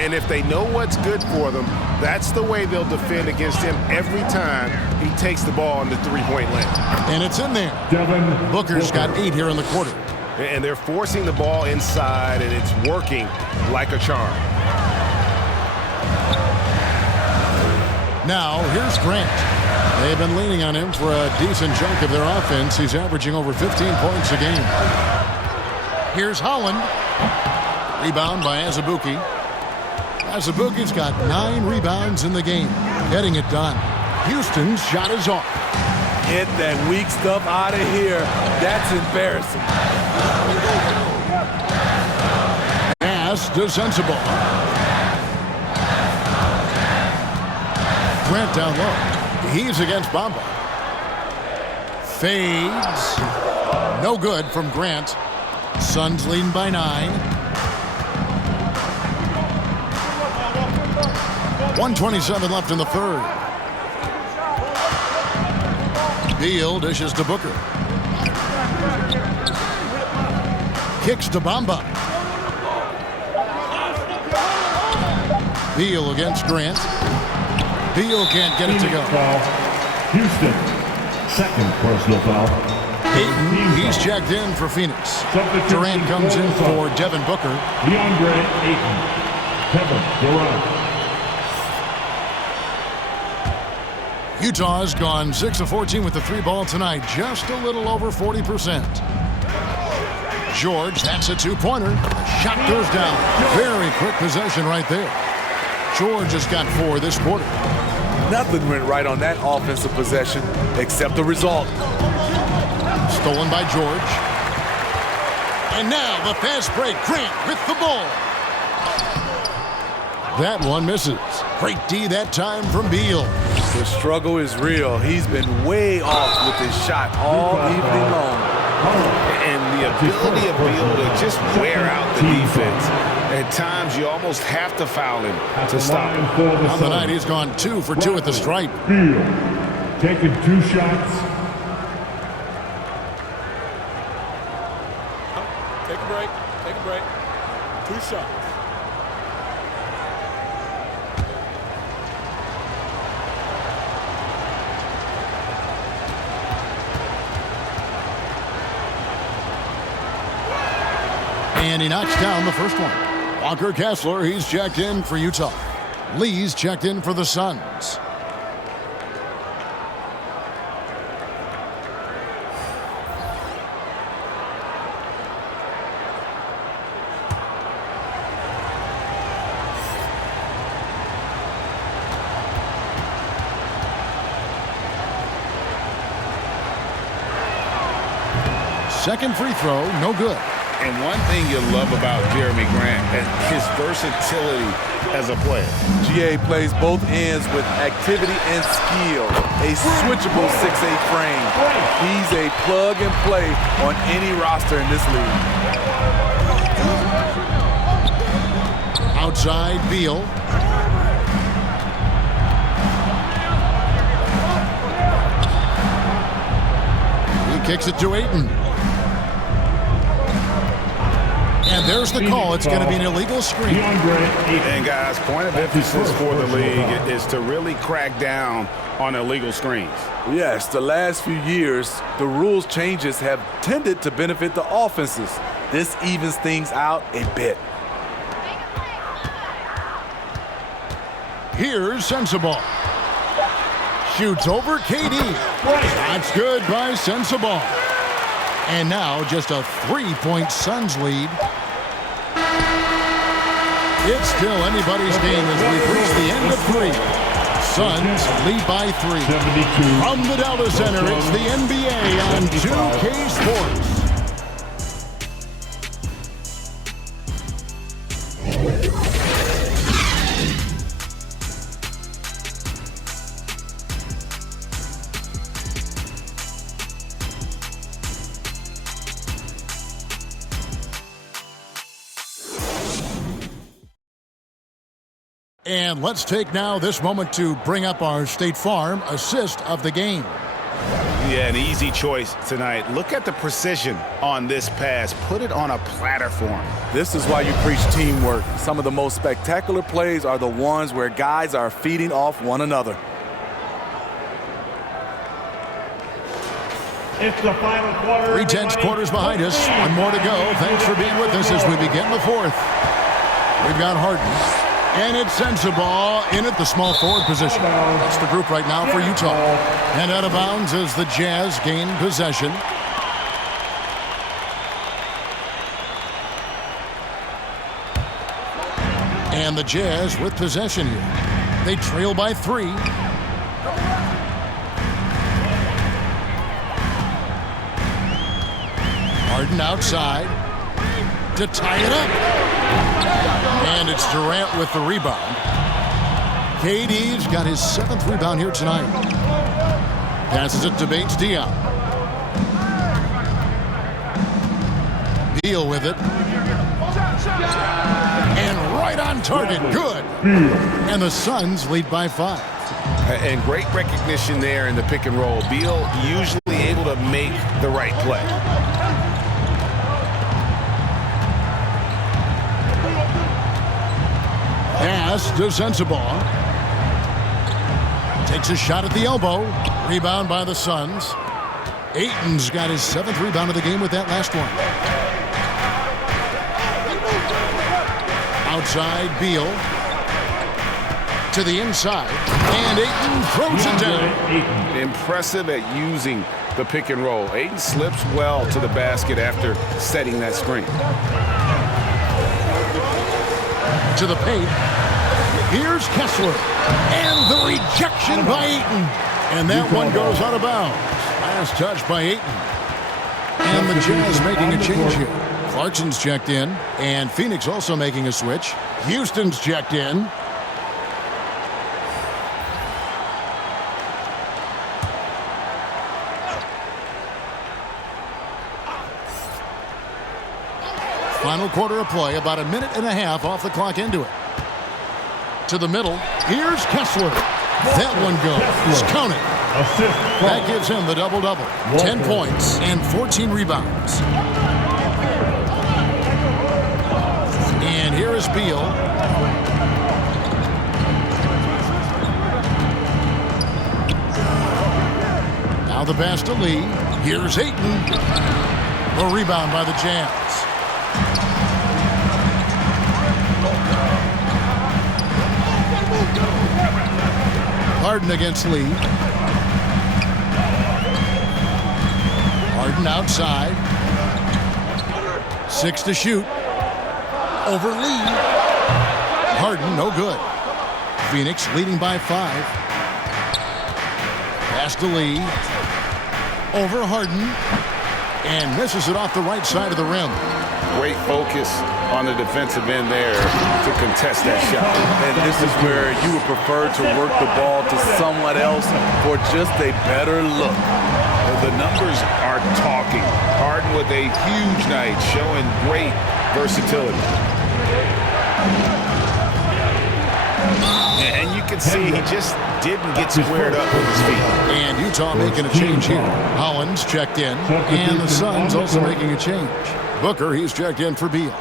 And if they know what's good for them, that's the way they'll defend against him every time he takes the ball in the three-point lane. And it's in there. Booker's got 8 here in the quarter. And they're forcing the ball inside, and it's working like a charm. Now, here's Grant. They've been leaning on him for a decent chunk of their offense. He's averaging over 15 points a game. Here's Holland. Rebound by Azubuike. Azubuike's got 9 rebounds in the game. Getting it done. Houston's shot is off. Get that weak stuff out of here. That's embarrassing. Pass to Sensabaugh. Grant down low. He's against Bamba. Fades. No good from Grant. Suns leading by 9. 1:27 left in the third. Beal dishes to Booker. Kicks to Bamba. Beal against Grant. Beal can't get it to go. Houston, second personal foul. Ayton, he's checked in for Phoenix. Durant comes in for Devin Booker. DeAndre Ayton, Kevin Durant. Utah's gone 6 of 14 with the 3 ball tonight, just a little over 40%. George, that's a 2-pointer. Shot goes down. Very quick possession right there. George has got 4 this quarter. Nothing went right on that offensive possession except the result. Stolen by George. And now the fast break. Grant with the ball. That one misses. Great D that time from Beal. The struggle is real. He's been way off with his shot all evening long. And the ability of Beal to just wear out the defense. At times, you almost have to foul him to stop him. On the night, he's gone 2 for 2 at the stripe. Beal, taking 2 shots. Take a break. Take a break. 2 shots. And he knocks down the first one. Walker Kessler, he's checked in for Utah. Lee's checked in for the Suns. Second free throw, no good. And one thing you love about Jeremy Grant is his versatility as a player. GA plays both ends with activity and skill. A switchable 6'8" frame. He's a plug and play on any roster in this league. Outside, Beal. He kicks it to Ayton. And there's the call. It's going to be an illegal screen. And guys, point of emphasis for the league is to really crack down on illegal screens. Yes, the last few years, the rules changes have tended to benefit the offenses. This evens things out a bit. Here's Sensabaugh. Shoots over KD. That's good by Sensabaugh. And now just a 3-point Suns lead. It's still anybody's game as we reach the end of 3. Suns lead by 3. 72. From the Delta Center, it's the NBA on 2K Sports. And let's take now this moment to bring up our State Farm assist of the game. Yeah, an easy choice tonight. Look at the precision on this pass. Put it on a platter for him. This is why you preach teamwork. Some of the most spectacular plays are the ones where guys are feeding off one another. It's the final quarter. 3/10 quarters behind us. One more to go. Thanks for being with us as we begin the fourth. We've got Harden. And it's Sensabaugh in at the small forward position. That's the group right now for Utah. And out of bounds as the Jazz gain possession. And the Jazz with possession here. They trail by 3. Harden outside to tie it up. And it's Durant with the rebound. KD's got his 7th rebound here tonight. Passes it to Bates Diop. Beal with it. And right on target. Good. And the Suns lead by 5. And great recognition there in the pick and roll. Beal usually able to make the right play. Pass to Sensabaugh. Takes a shot at the elbow. Rebound by the Suns. Ayton's got his 7th rebound of the game with that last one. Outside, Beal. To the inside. And Ayton throws it down. Impressive at using the pick and roll. Ayton slips well to the basket after setting that screen. To the paint. Here's Kessler. And the rejection by Ayton. And that one goes out of bounds. Last touch by Ayton. And the Jazz making a change here. Clarkson's checked in. And Phoenix also making a switch. Houston's checked in. Final quarter of play, about 1.5 minutes off the clock into it. To the middle, here's Kessler. That one goes. Count it. That gives him the double-double. 10 points and 14 rebounds. And here is Beal. Now the pass to Lee. Here's Ayton. A rebound by the Jazz. Harden against Lee. Harden outside. 6 to shoot. Over Lee. Harden, no good. Phoenix leading by 5. Pass to Lee. Over Harden. And misses it off the right side of the rim. Great focus on the defensive end there to contest that shot. And this is where you would prefer to work the ball to someone else for just a better look. The numbers are talking. Harden with a huge night, showing great versatility. And you can see he just didn't get squared up with his feet. And Utah making a change here. Hollins checked in, and the Suns also making a change. Booker, he's checked in for Beal.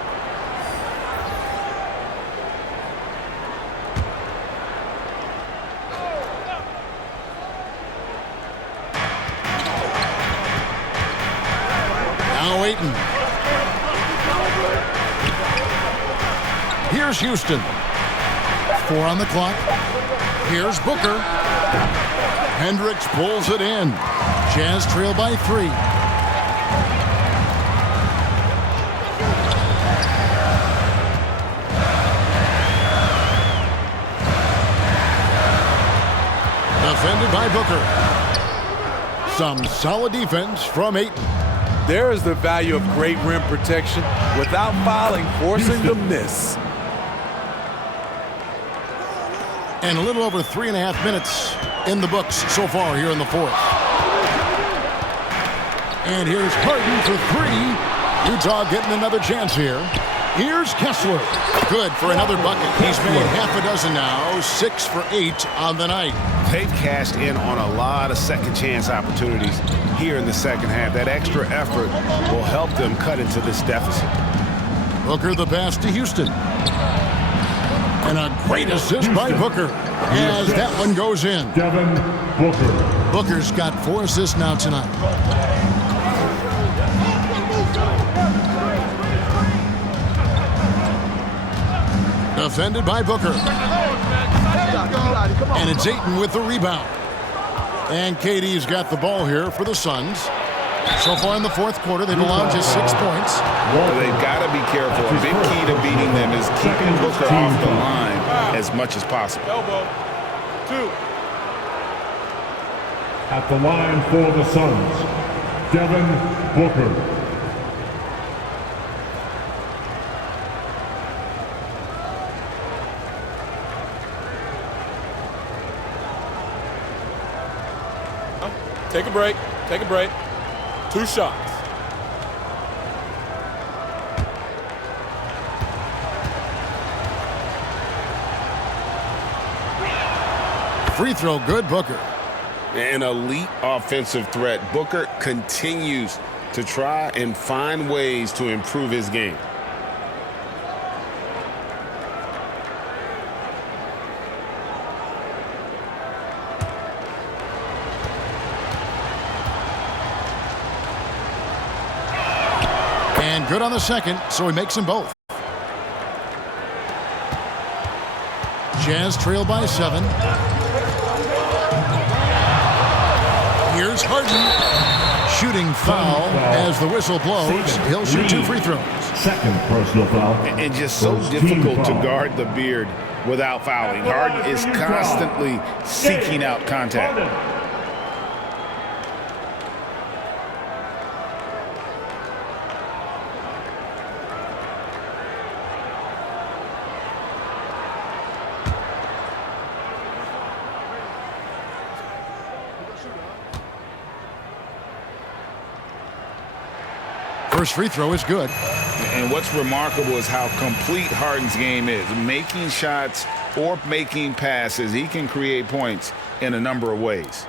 Now Ayton. Here's Houston. 4 on the clock. Here's Booker. Hendricks pulls it in. Jazz trail by 3. Defended by Booker. Some solid defense from Ayton. There is the value of great rim protection without fouling, forcing the miss. And a little over 3.5 minutes in the books so far here in the fourth. And here's Harden for 3. Utah getting another chance here. Here's Kessler. Good for another bucket. He's made half a dozen now, 6 for 8 on the night. They've cashed in on a lot of second chance opportunities here in the second half. That extra effort will help them cut into this deficit. Booker the pass to Houston. And a great assist by Booker as that one goes in. Devin Booker. Booker's got 4 assists now tonight. Defended by Booker. And it's Ayton with the rebound. And KD's got the ball here for the Suns. So far in the fourth quarter, they've allowed just 6 points. Well, they've got to be careful. A big key to beating them is keeping Booker off the line as much as possible. Elbow. 2. At the line for the Suns, Devin Booker. Take a break. Take a break. 2 shots. Free throw good, Booker. An elite offensive threat. Booker continues to try and find ways to improve his game. And good on the second, so he makes them both. Jazz trail by 7. Here's Harden. Shooting foul as the whistle blows. He'll shoot 2 free throws. Second personal foul. And just so difficult to guard the beard without fouling. Harden is constantly seeking out contact. First free throw is good. And what's remarkable is how complete Harden's game is. Making shots or making passes, he can create points in a number of ways.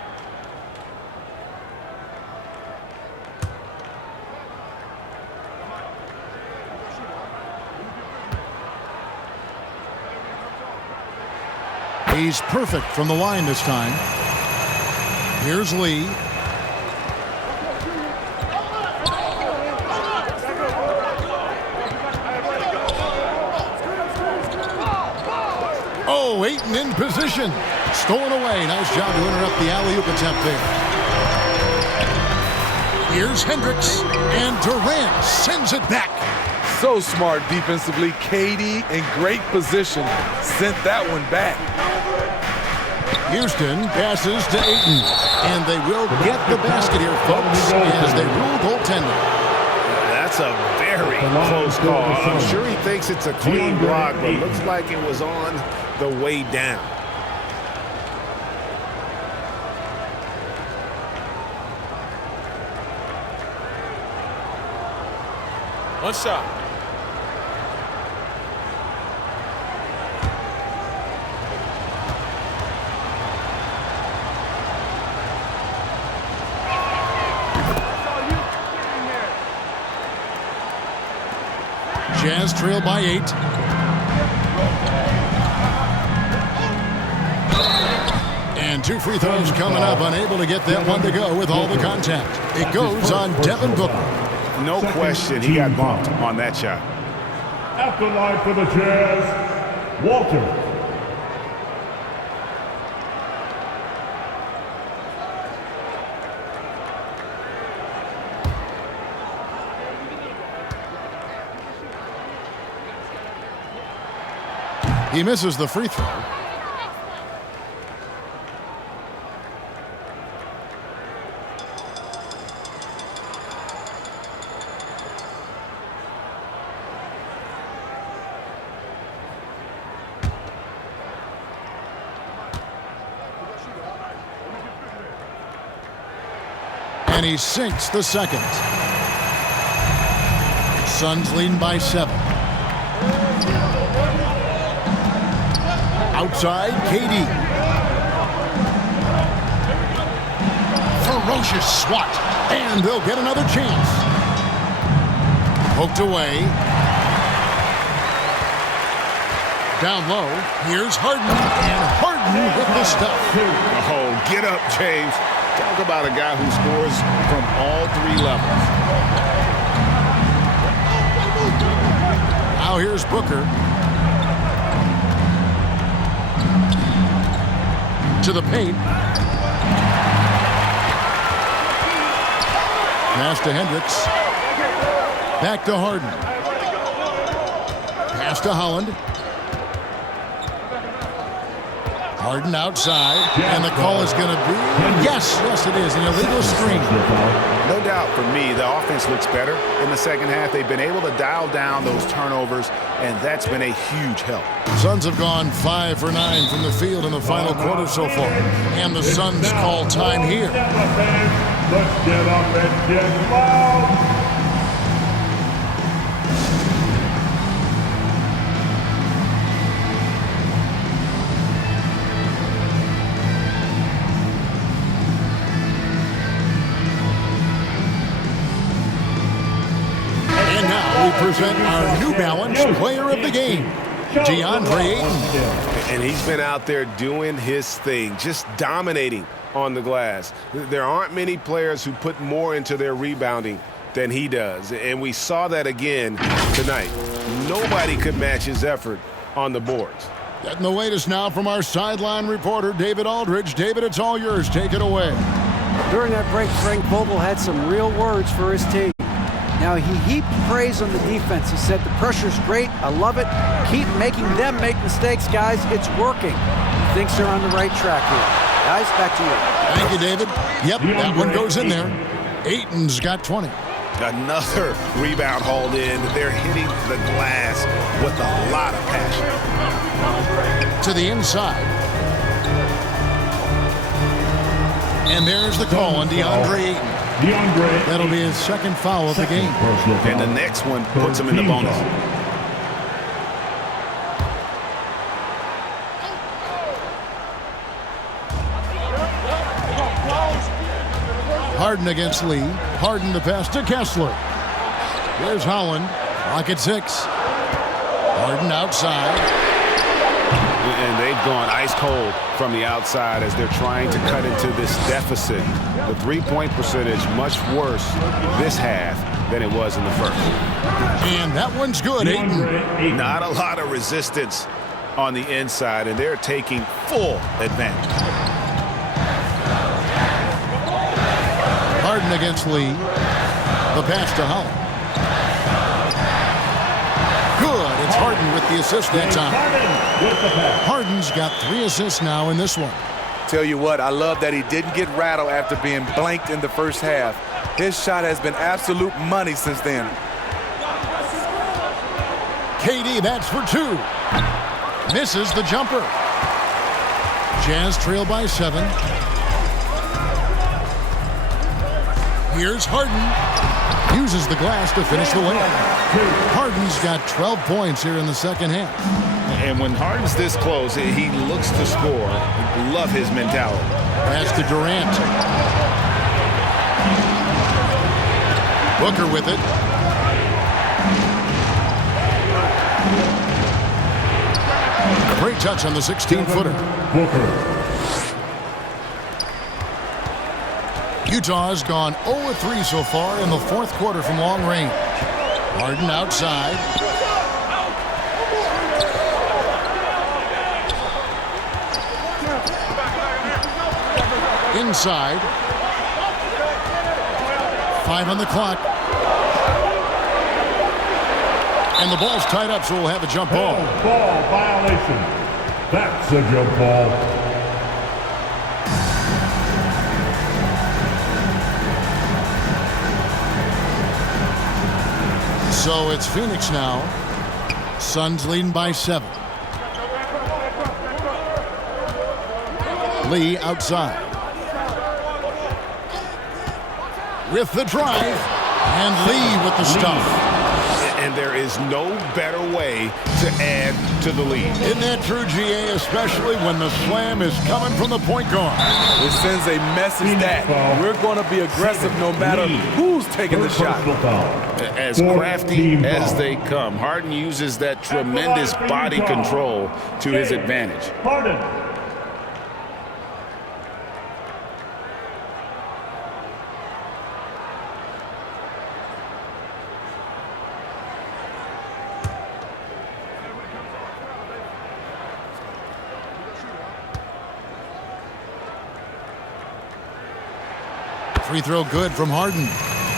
He's perfect from the line this time. Here's Lee. Oh, Ayton in position. Stolen away. Nice job to interrupt the alley-oop attempt there. Here's Hendricks. And Durant sends it back. So smart defensively. KD in great position. Sent that one back. Houston passes to Ayton. And they will get the basket here, folks, as they rule goaltending. That's a very close call. I'm sure he thinks it's a clean block, but looks like it was on the way down. One shot. Jazz trail by 8. And 2 free throws coming up. Unable to get that one to go with all the contact. It goes on Devin Booker. No question, he got bumped on that shot. At the line for the Jazz, Walter. He misses the free throw. And he sinks the second. Suns leading by 7. Outside, KD. Ferocious swat. And they'll get another chance. Poked away. Down low. Here's Harden. And Harden with the stuff. Oh, get up, James. Talk about a guy who scores from all three levels. Now here's Booker. To the paint. Pass to Hendricks. Back to Harden. Pass to Holland. Harden outside. And the call is going to be... Yes, it is. An illegal screen. No doubt for me, the offense looks better in the second half. They've been able to dial down those turnovers, and that's been a huge help. Suns have gone 5 for 9 from the field in the final quarter so far. And the Suns call time here. Let's get up and get loud. And now we present our New Balance Player of the Game, DeAndre Ayton. And he's been out there doing his thing, just dominating on the glass. There aren't many players who put more into their rebounding than he does, and we saw that again tonight. Nobody could match his effort on the boards. Getting the latest now from our sideline reporter, David Aldridge. David, it's all yours. Take it away. During that break, Frank Vogel had some real words for his team. Now, he heaped praise on the defense. He said, the pressure's great. I love it. Keep making them make mistakes, guys. It's working. He thinks they're on the right track here. Guys, back to you. Thank you, David. Yep, that one goes in there. Ayton's got 20. Another rebound hauled in. They're hitting the glass with a lot of passion. To the inside. And there's the call on DeAndre Ayton. That'll be his second foul of the game. And the next one puts him in the bonus. Harden against Lee. Harden the pass to Kessler. Here's Holland. Clock at 6. Harden outside. And they've gone ice cold from the outside as they're trying to cut into this deficit. The three-point percentage much worse this half than it was in the first. And that one's good, Ayton. Not a lot of resistance on the inside, and they're taking full advantage. Harden against Lee. The pass to Holland. Good. It's Harden with the assist that time. Harden's got 3 assists now in this one. Tell you what, I love that he didn't get rattled after being blanked in the first half. His shot has been absolute money since then. KD, that's for 2. Misses the jumper. Jazz trail by 7. Here's Harden. Uses the glass to finish the layup. Harden's got 12 points here in the second half. And when Harden's this close, he looks to score. Love his mentality. Pass to Durant. Booker with it. Great touch on the 16-footer. Utah's gone 0-3 so far in the fourth quarter from long range. Harden outside. Inside. 5 on the clock. And the ball's tied up, so we'll have a jump ball. Ball violation. That's a jump ball. So it's Phoenix now. Suns leading by 7. Lee outside. With the drive. And Lee with the stuff. And there is no better way to add to the lead. Isn't that true, GA, especially when the slam is coming from the point guard? It sends a message that we're going to be aggressive no matter who's taking the shot. As crafty as they come, Harden uses that tremendous body control to his advantage. Harden. Free throw good from Harden.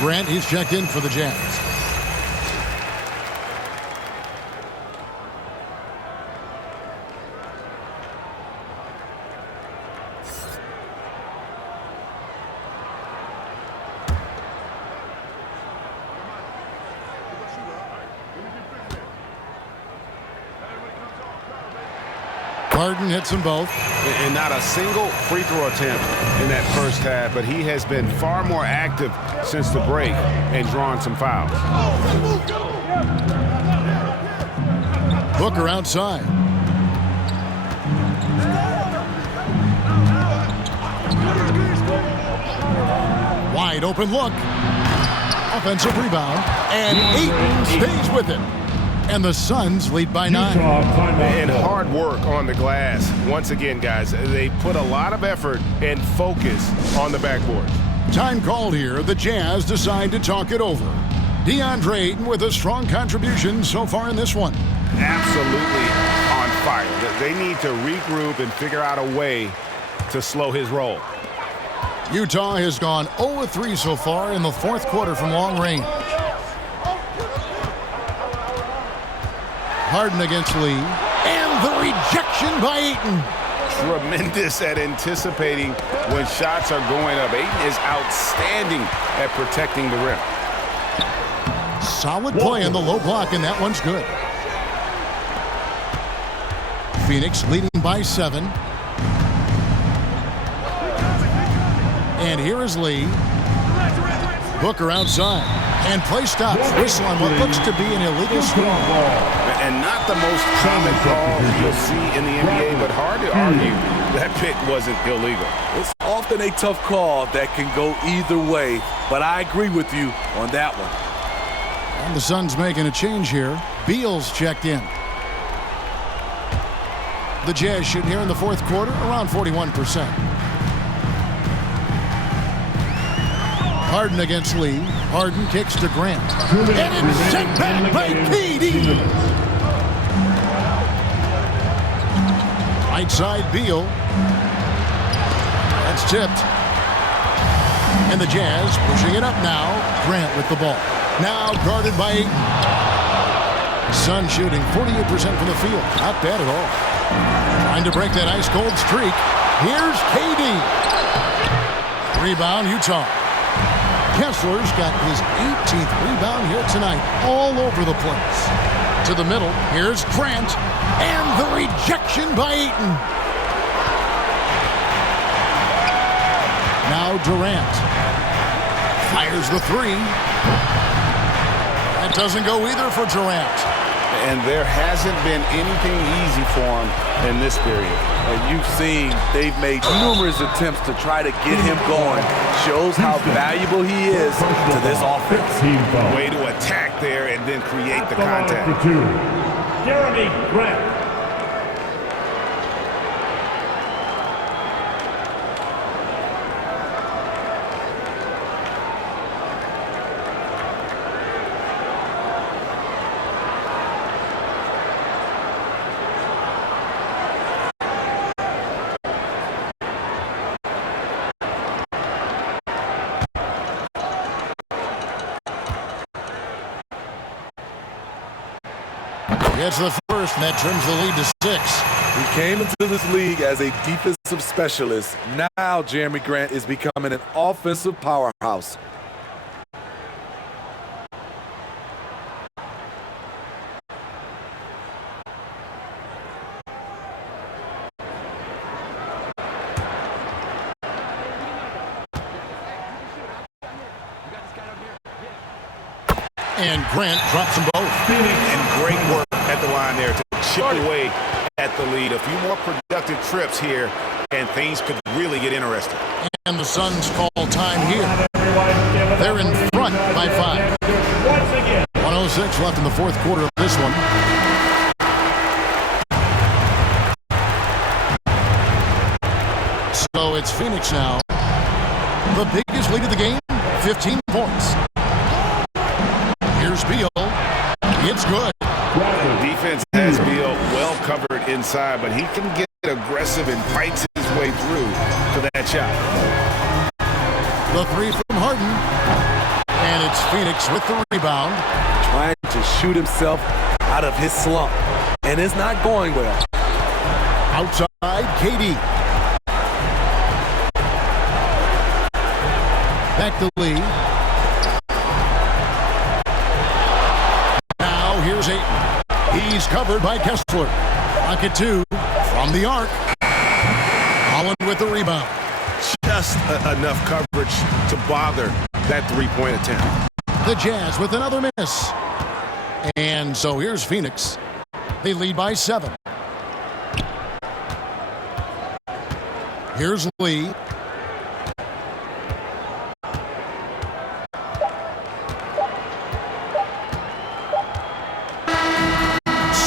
Grant, he's checked in for the Jazz. Harden hits them both. And not a single free throw attempt in that first half, but he has been far more active since the break and drawn some fouls. Booker outside. Wide open look. Offensive rebound. And Ayton stays with it. And the Suns lead by 9. And hard work on the glass. Once again, guys, they put a lot of effort and focus on the backboard. Time called here. The Jazz decide to talk it over. DeAndre Ayton with a strong contribution so far in this one. Absolutely on fire. They need to regroup and figure out a way to slow his roll. Utah has gone 0-3 so far in the fourth quarter from long range. Harden against Lee. And the rejection by Ayton. Tremendous at anticipating when shots are going up. Ayton is outstanding at protecting the rim. Solid play in the low block, and that one's good. Phoenix leading by 7. And here is Lee. Booker outside. And play stops. Whistle on what looks to be an illegal screen. And not the most common call you'll see in the NBA, but hard to argue that pick wasn't illegal. It's often a tough call that can go either way, but I agree with you on that one. And the Suns making a change here. Beal's checked in. The Jazz shooting here in the fourth quarter around 41%. Harden against Lee. Harden kicks to Grant. And it's sent back by KD. Right side, Beal. That's tipped. And the Jazz pushing it up now. Grant with the ball. Now guarded by Ayton. Sun shooting 48% from the field. Not bad at all. Trying to break that ice-cold streak. Here's KD. Rebound, Utah. Kessler's got his 18th rebound here tonight. All over the place. To the middle. Here's Grant. And the rejection by Ayton. Now Durant. Fires the 3. That doesn't go either for Durant. And there hasn't been anything easy for him in this period. And you've seen they've made numerous attempts to try to get him going. Shows how valuable he is to this offense. Way to attack there and then create the contact. Jeremy Grant. It's the first, and that trims the lead to 6. He came into this league as a defensive specialist. Now Jeremy Grant is becoming an offensive powerhouse. And Grant drops them both. And great work at the line there to chip away at the lead. A few more productive trips here, and things could really get interesting. And the Suns call time here. They're in front by 5. 1:06 left in the fourth quarter of this one. So it's Phoenix now. The biggest lead of the game, 15 points. Here's Beal. It's good. The defense has Beal well covered inside, but he can get aggressive and fights his way through for that shot. The three from Harden. And it's Phoenix with the rebound. Trying to shoot himself out of his slump. And it's not going well. Outside, KD. Back to Lee. Now here's Ayton. He's covered by Kessler. Pocket 2 from the arc. Holland with the rebound. Just enough coverage to bother that three-point attempt. The Jazz with another miss. And so here's Phoenix. They lead by 7. Here's Lee.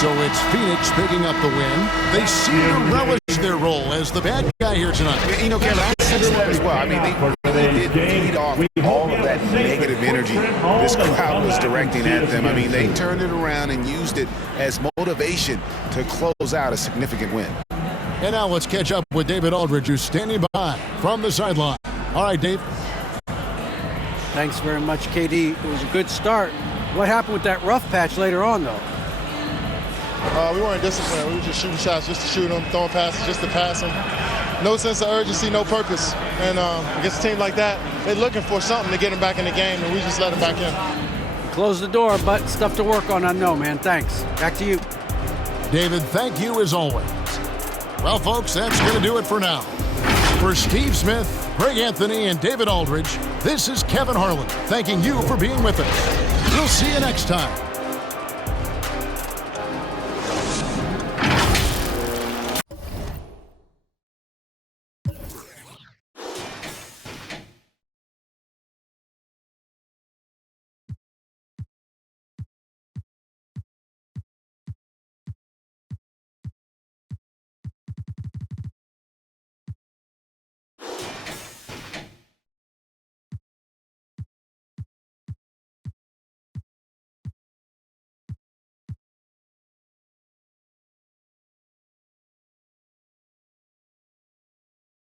So it's Phoenix picking up the win. They seem to relish their role as the bad guy here tonight. You know, Kevin, I sense that as well. I mean, they really did feed off all of that negative energy this crowd was directing at them. I mean, they turned it around and used it as motivation to close out a significant win. And now let's catch up with David Aldridge, who's standing by from the sideline. All right, Dave. Thanks very much, KD. It was a good start. What happened with that rough patch later on, though? We weren't disciplined. We were just shooting shots just to shoot them, throwing passes just to pass them. No sense of urgency, no purpose. And against a team like that, they're looking for something to get them back in the game, and we just let them back in. Close the door, but stuff to work on, I know, man. Thanks. Back to you. David, thank you as always. Well, folks, that's going to do it for now. For Steve Smith, Greg Anthony, and David Aldridge, this is Kevin Harlan thanking you for being with us. We'll see you next time.